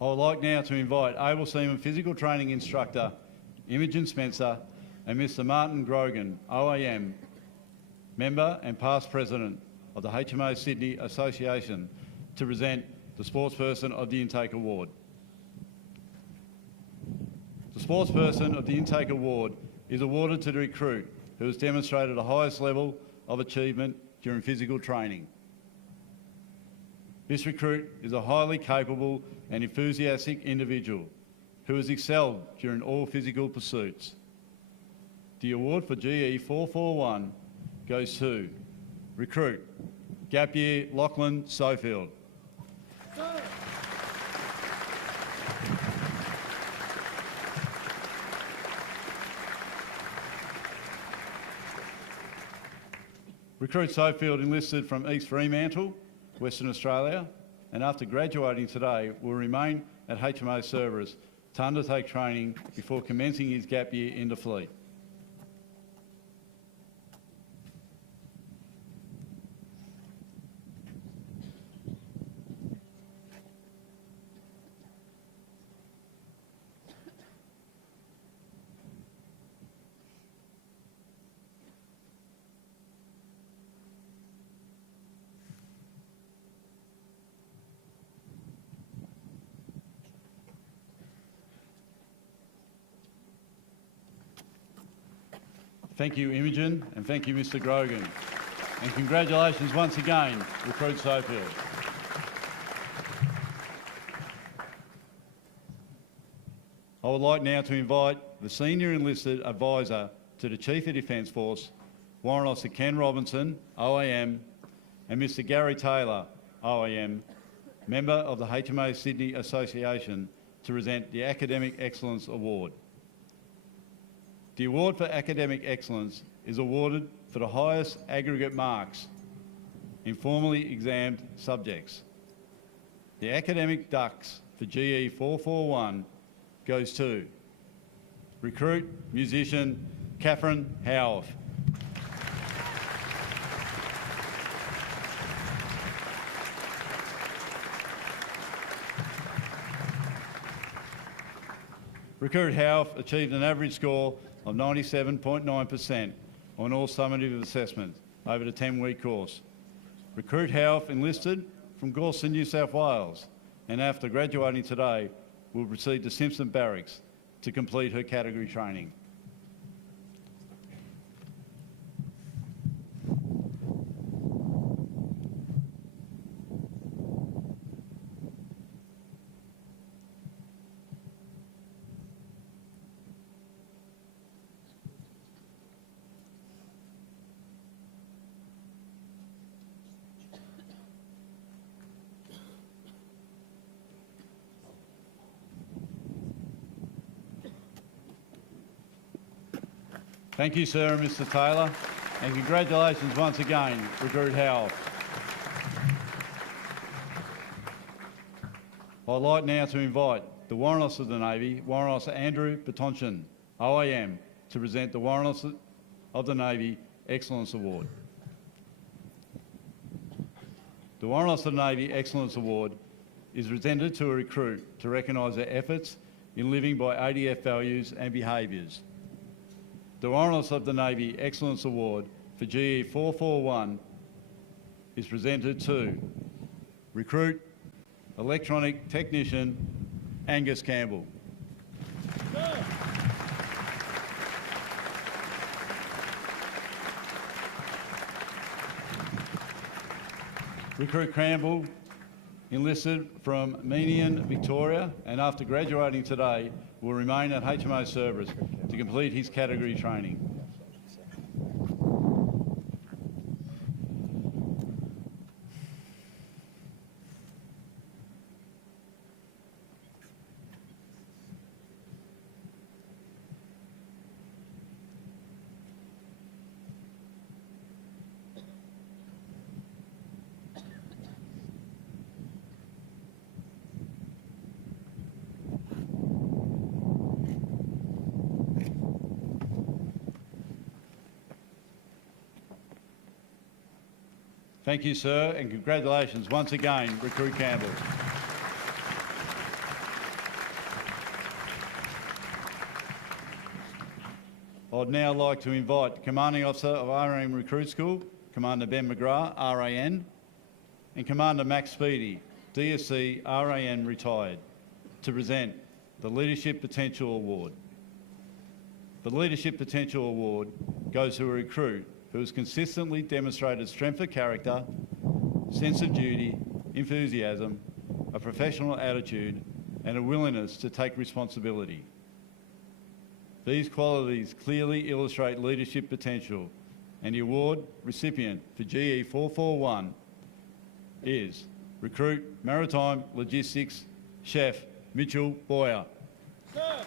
I would like now to invite Able Seaman Physical Training Instructor Imogen Spencer and Mr Martin Grogan, OAM, Member and past President of the HMO Sydney Association, to present the Sportsperson of the Intake Award. The Sportsperson of the Intake Award is awarded to the recruit who has demonstrated the highest level of achievement during physical training. This recruit is a highly capable and enthusiastic individual who has excelled during all physical pursuits. The award for GE441 goes to Recruit Gap Year Lachlan Sofield. Recruit Sofield enlisted from East Fremantle, Western Australia, and after graduating today will remain at HMO Cerberus to undertake training before commencing his gap year in the fleet. Thank you, Imogen, and thank you, Mr Grogan. And congratulations once again, Recruit Sofield. I would like now to invite the Senior Enlisted Advisor to the Chief of Defence Force, Warrant Officer Ken Robinson, OAM, and Mr Gary Taylor, OAM, member of the HMA Sydney Association, to present the Academic Excellence Award. The award for academic excellence is awarded for the highest aggregate marks in formally examined subjects. The academic ducks for GE441 goes to recruit musician Catherine Howarth. Recruit Howarth achieved an average score of 97.9% on all summative assessments over the 10-week course. Recruit Howarth enlisted from Gorson, New South Wales, and after graduating today will proceed to Simpson Barracks to complete her category training. Thank you, sir and Mr Taylor, and congratulations once again, Recruit Howell. I'd like now to invite the Warrant Officer of the Navy, Warrant Officer Andrew Batonchin, OAM, to present the Warrant Officer of the Navy Excellence Award. The Warrant Officer of the Navy Excellence Award is presented to a recruit to recognise their efforts in living by ADF values and behaviours. The Warrant Officer of the Navy Excellence Award for GE441 is presented to Recruit Electronic Technician Angus Campbell. Recruit Campbell enlisted from Menian, Victoria, and after graduating today will remain at HMO Cerberus to complete his category training. Thank you, sir, and congratulations once again, Recruit Campbell. I'd now like to invite Commanding Officer of RAM Recruit School, Commander Ben McGrath, RAN, and Commander Max Speedy, DSC, RAN retired, to present the Leadership Potential Award. The Leadership Potential Award goes to a recruit who has consistently demonstrated strength of character, sense of duty, enthusiasm, a professional attitude, and a willingness to take responsibility. These qualities clearly illustrate leadership potential, and the award recipient for GE441 is Recruit Maritime Logistics Chef Mitchell Boyer. Sir.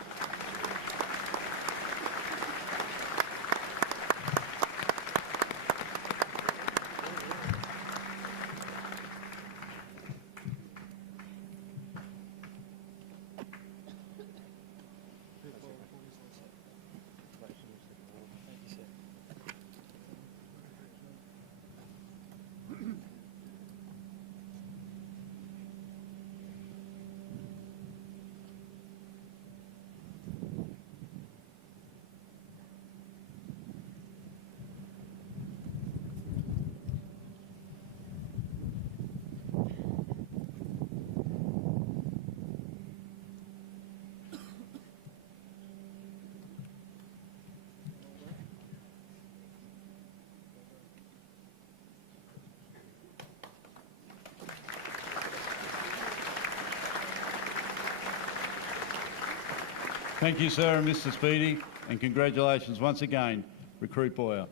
Thank you, sir and Mr Speedy, and congratulations once again, Recruit Boyer.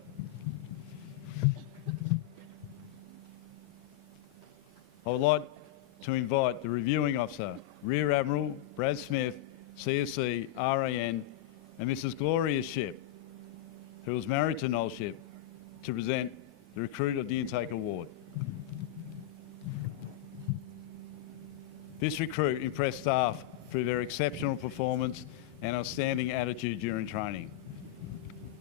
I would like to invite the Reviewing Officer, Rear Admiral Brad Smith, CSC, RAN, and Mrs Gloria Ship, who is married to Noel Ship, to present the Recruit of the Intake Award. This recruit impressed staff through their exceptional performance and outstanding attitude during training.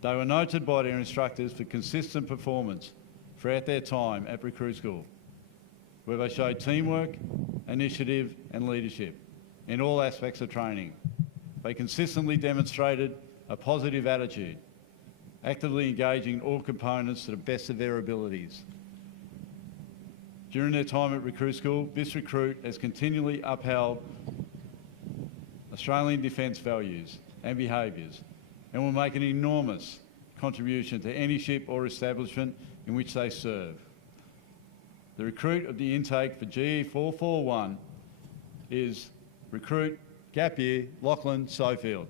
They were noted by their instructors for consistent performance throughout their time at Recruit School, where they showed teamwork, initiative and leadership in all aspects of training. They consistently demonstrated a positive attitude, actively engaging all components to the best of their abilities. During their time at Recruit School, this recruit has continually upheld Australian defence values and behaviours and will make an enormous contribution to any ship or establishment in which they serve. The recruit of the intake for GE441 is Recruit Gap Year Lachlan Sofield.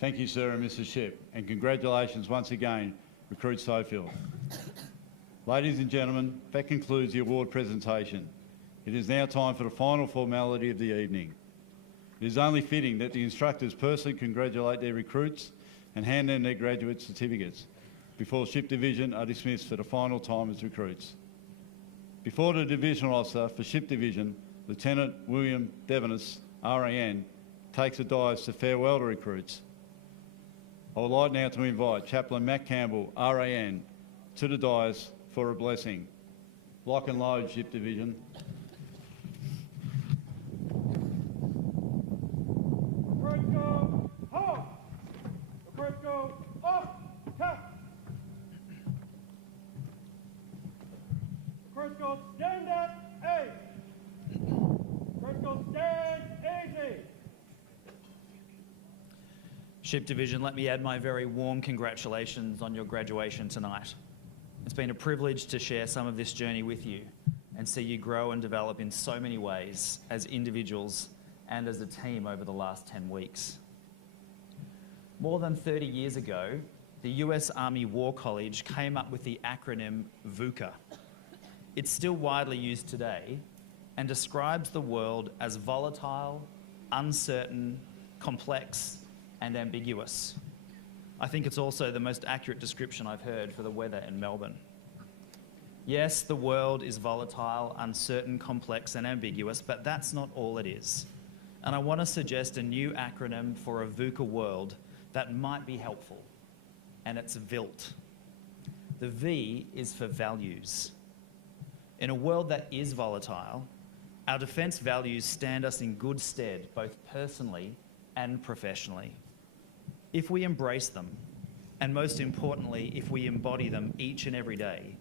Thank you, sir and Mrs Ship, and congratulations once again, Recruit Sofield. Ladies and gentlemen, that concludes the award presentation. It is now time for the final formality of the evening. It is only fitting that the instructors personally congratulate their recruits and hand them their graduate certificates before Ship Division are dismissed for the final time as recruits. Before the Divisional Officer for Ship Division, Lieutenant William Devenis, RAN, takes the dais to farewell the recruits, I would like now to invite Chaplain Matt Campbell, RAN, to the dais for a blessing. Lock and load, Ship Division. Recruit go home. Recruit go up. Tap. Recruit go stand up. A. Recruit go stand easy. Ship Division, let me add my very warm congratulations on your graduation tonight. It's been a privilege to share some of this journey with you and see you grow and develop in so many ways as individuals and as a team over the last 10 weeks. More than 30 years ago, the US Army War College came up with the acronym VUCA. It's still widely used today and describes the world as volatile, uncertain, complex, and ambiguous. I think it's also the most accurate description I've heard for the weather in Melbourne. Yes, the world is volatile, uncertain, complex, and ambiguous, but that's not all it is. And I want to suggest a new acronym for a VUCA world that might be helpful, and it's VILT. The V is for values. In a world that is volatile, our defence values stand us in good stead, both personally and professionally. If we embrace them, and most importantly, if we embody them each and every day,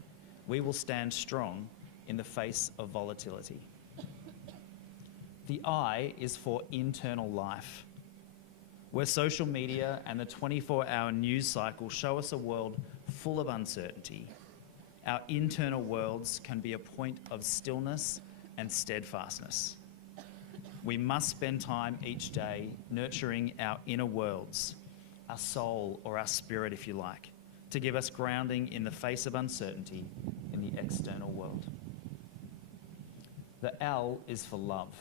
we will stand strong in the face of volatility. The I is for internal life, where social media and the 24-hour news cycle show us a world full of uncertainty. Our internal worlds can be a point of stillness and steadfastness. We must spend time each day nurturing our inner worlds, our soul, or our spirit, if you like, to give us grounding in the face of uncertainty in the external world. The L is for love.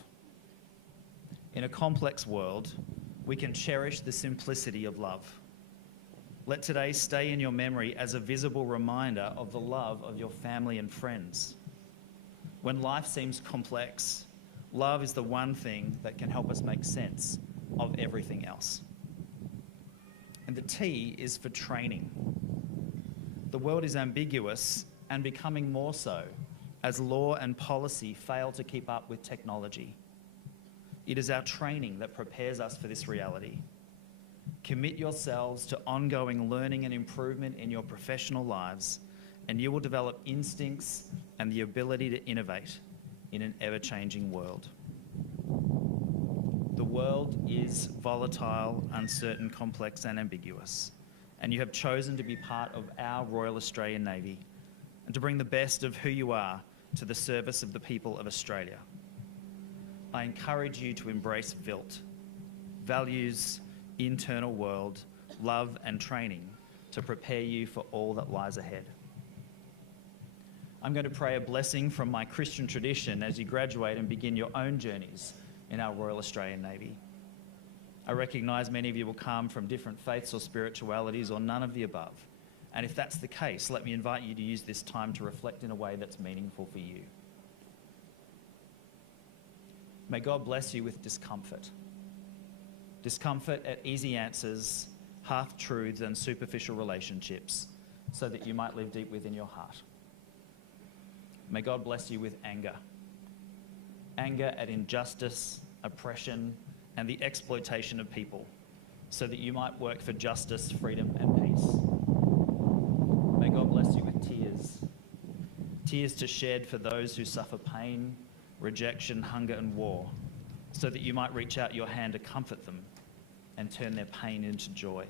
In a complex world, we can cherish the simplicity of love. Let today stay in your memory as a visible reminder of the love of your family and friends. When life seems complex, love is the one thing that can help us make sense of everything else. And the T is for training. The world is ambiguous and becoming more so as law and policy fail to keep up with technology. It is our training that prepares us for this reality. Commit yourselves to ongoing learning and improvement in your professional lives, and you will develop instincts and the ability to innovate in an ever-changing world. The world is volatile, uncertain, complex, and ambiguous, and you have chosen to be part of our Royal Australian Navy and to bring the best of who you are to the service of the people of Australia. I encourage you to embrace VILT, values, internal world, love and training to prepare you for all that lies ahead. I'm going to pray a blessing from my Christian tradition as you graduate and begin your own journeys in our Royal Australian Navy. I recognise many of you will come from different faiths or spiritualities or none of the above. And if that's the case, let me invite you to use this time to reflect in a way that's meaningful for you. May God bless you with discomfort. Discomfort at easy answers, half-truths and superficial relationships so that you might live deep within your heart. May God bless you with anger. Anger at injustice, oppression, and the exploitation of people so that you might work for justice, freedom, and peace. May God bless you with tears. Tears to shed for those who suffer pain, rejection, hunger, and war, so that you might reach out your hand to comfort them and turn their pain into joy.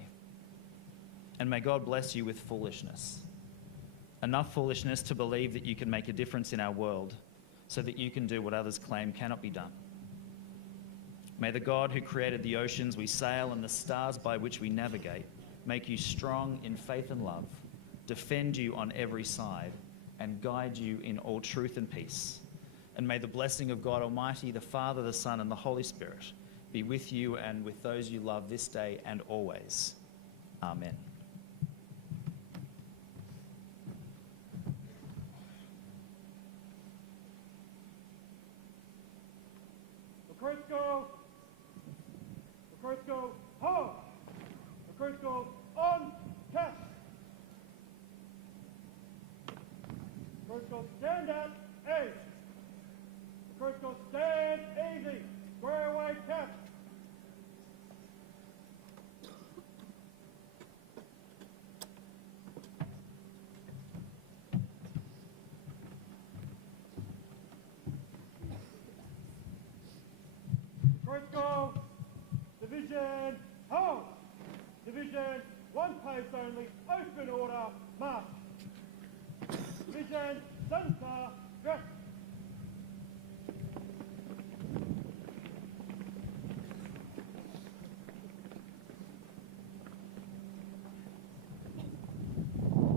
And may God bless you with foolishness. Enough foolishness to believe that you can make a difference in our world so that you can do what others claim cannot be done. May the God who created the oceans we sail and the stars by which we navigate make you strong in faith and love, defend you on every side, and guide you in all truth and peace. And may the blessing of God Almighty, the Father, the Son, and the Holy Spirit be with you and with those you love this day and always. Amen. Recruits go. Recruits go home. Recruits go on test. Recruits go stand at A. Recruits go stand easy. Square away test. Recruits go division home. Division one post only. Open order. March. Division center. Dress.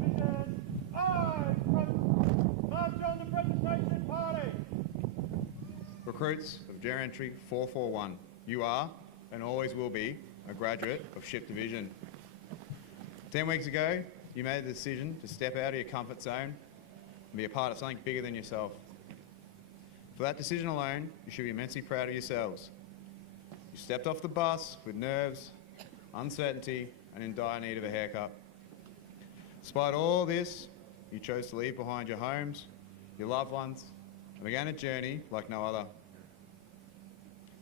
Division I. March on the presentation party. Recruits of Geriantry 441, you are and always will be a graduate of Ship Division. 10 weeks ago, you made the decision to step out of your comfort zone and be a part of something bigger than yourself. For that decision alone, you should be immensely proud of yourselves. You stepped off the bus with nerves, uncertainty, and in dire need of a haircut. Despite all this, you chose to leave behind your homes, your loved ones, and began a journey like no other.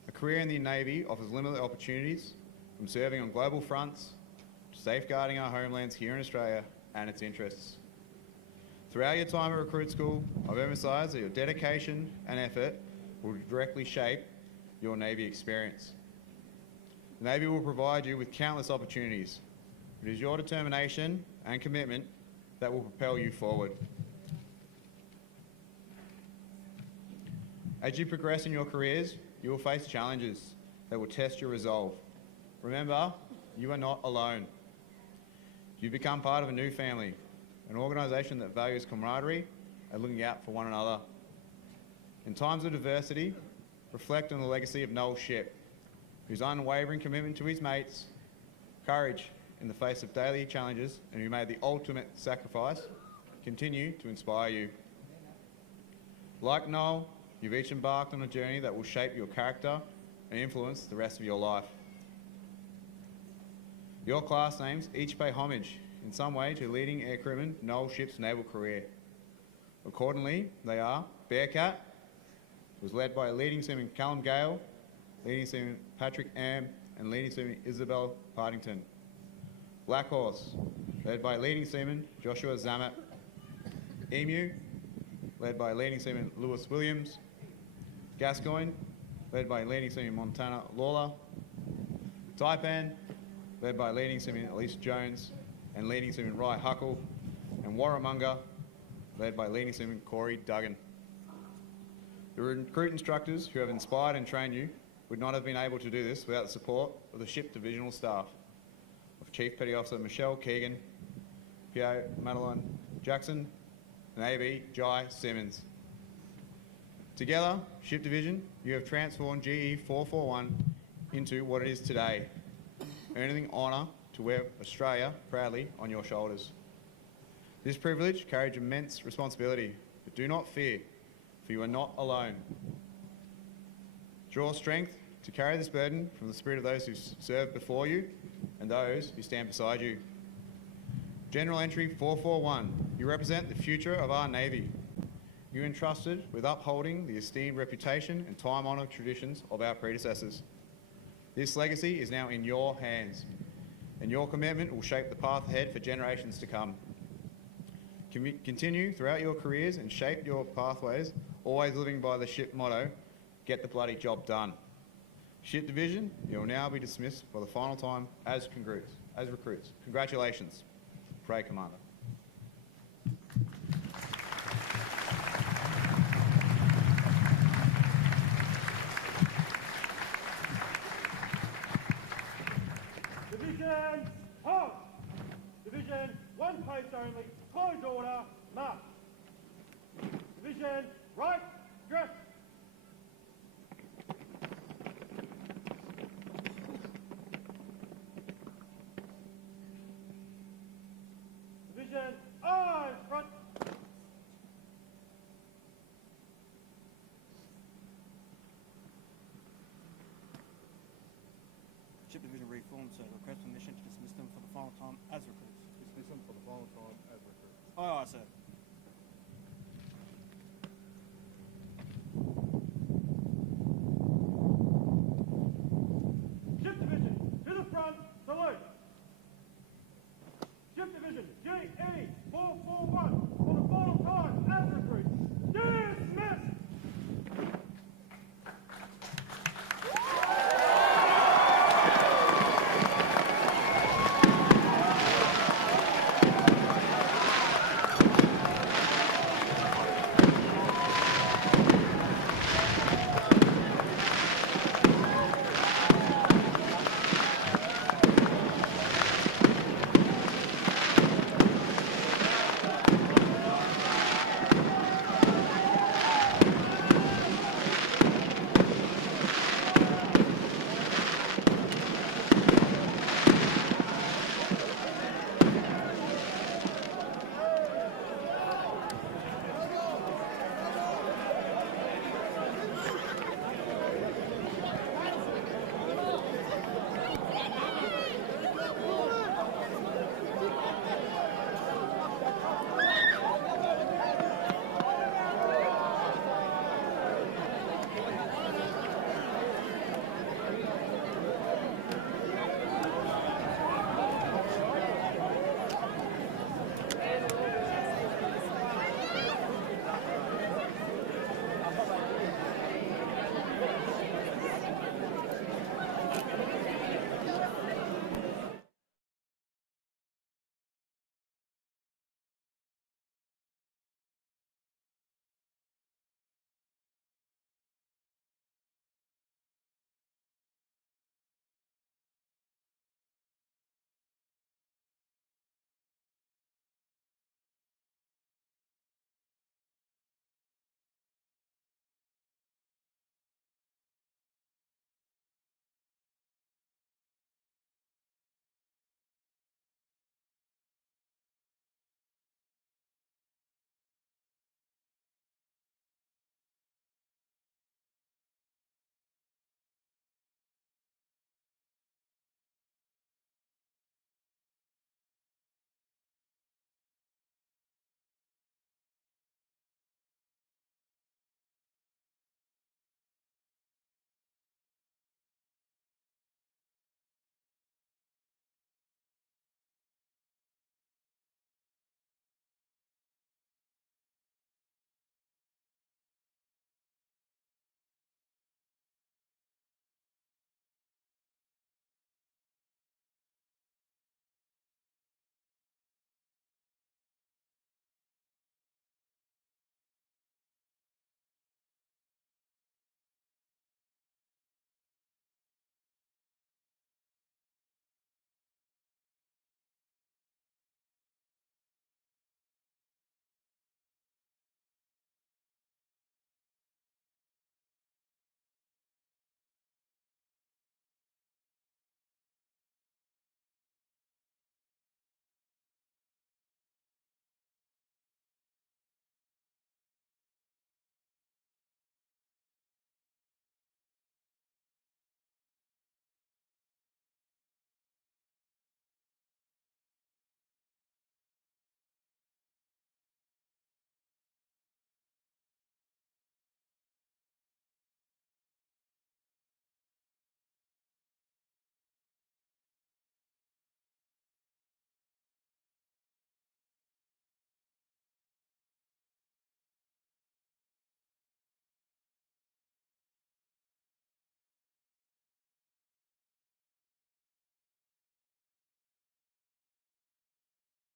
A career in the Navy offers limited opportunities, from serving on global fronts to safeguarding our homelands here in Australia and its interests. Throughout your time at recruit school, I've emphasised that your dedication and effort will directly shape your Navy experience. The Navy will provide you with countless opportunities. It is your determination and commitment that will propel you forward. As you progress in your careers, you will face challenges that will test your resolve. Remember, you are not alone. You've become part of a new family, an organisation that values camaraderie and looking out for one another. In times of adversity, reflect on the legacy of Noel Shipp, whose unwavering commitment to his mates, courage in the face of daily challenges, and who made the ultimate sacrifice, continue to inspire you. Like Noel, you've each embarked on a journey that will shape your character and influence the rest of your life. Your class names each pay homage in some way to leading aircrewman Noel Shipp's naval career. Accordingly, they are Bearcat, who was led by leading seaman Callum Gale, leading seaman Patrick Am, and leading seaman Isabel Partington. Black Horse, led by leading seaman Joshua Zamet. Emu, led by leading seaman Lewis Williams. Gascoigne, led by leading seaman Montana Lawler. Taipan, led by leading seaman Elise Jones and leading seaman Rye Huckle. And Warramunga, led by leading seaman Corey Duggan. The recruit instructors who have inspired and trained you would not have been able to do this without the support of the ship divisional staff of Chief Petty Officer Michelle Keegan, PO Madeline Jackson, and AB Jai Simmons. Together, Ship Division, you have transformed GE441 into what it is today, earning the honour to wear Australia proudly on your shoulders. This privilege carries immense responsibility, but do not fear, for you are not alone. Draw strength to carry this burden from the spirit of those who served before you and those who stand beside you. General Entry 441, you represent the future of our Navy. You entrusted with upholding the esteemed reputation and time-honoured traditions of our predecessors. This legacy is now in your hands, and your commitment will shape the path ahead for generations to come. Continue throughout your careers and shape your pathways, always living by the ship motto, get the bloody job done. Ship Division, you will now be dismissed for the final time as recruits. Congratulations. Pray, Commander. Division, hold! Division, one post only, close order, march. Division, right, dress. Division, eyes front. Ship Division reformed, sir. Request permission to dismiss them for the final time as recruits. Dismiss them for the final time as recruits. Aye, aye, sir.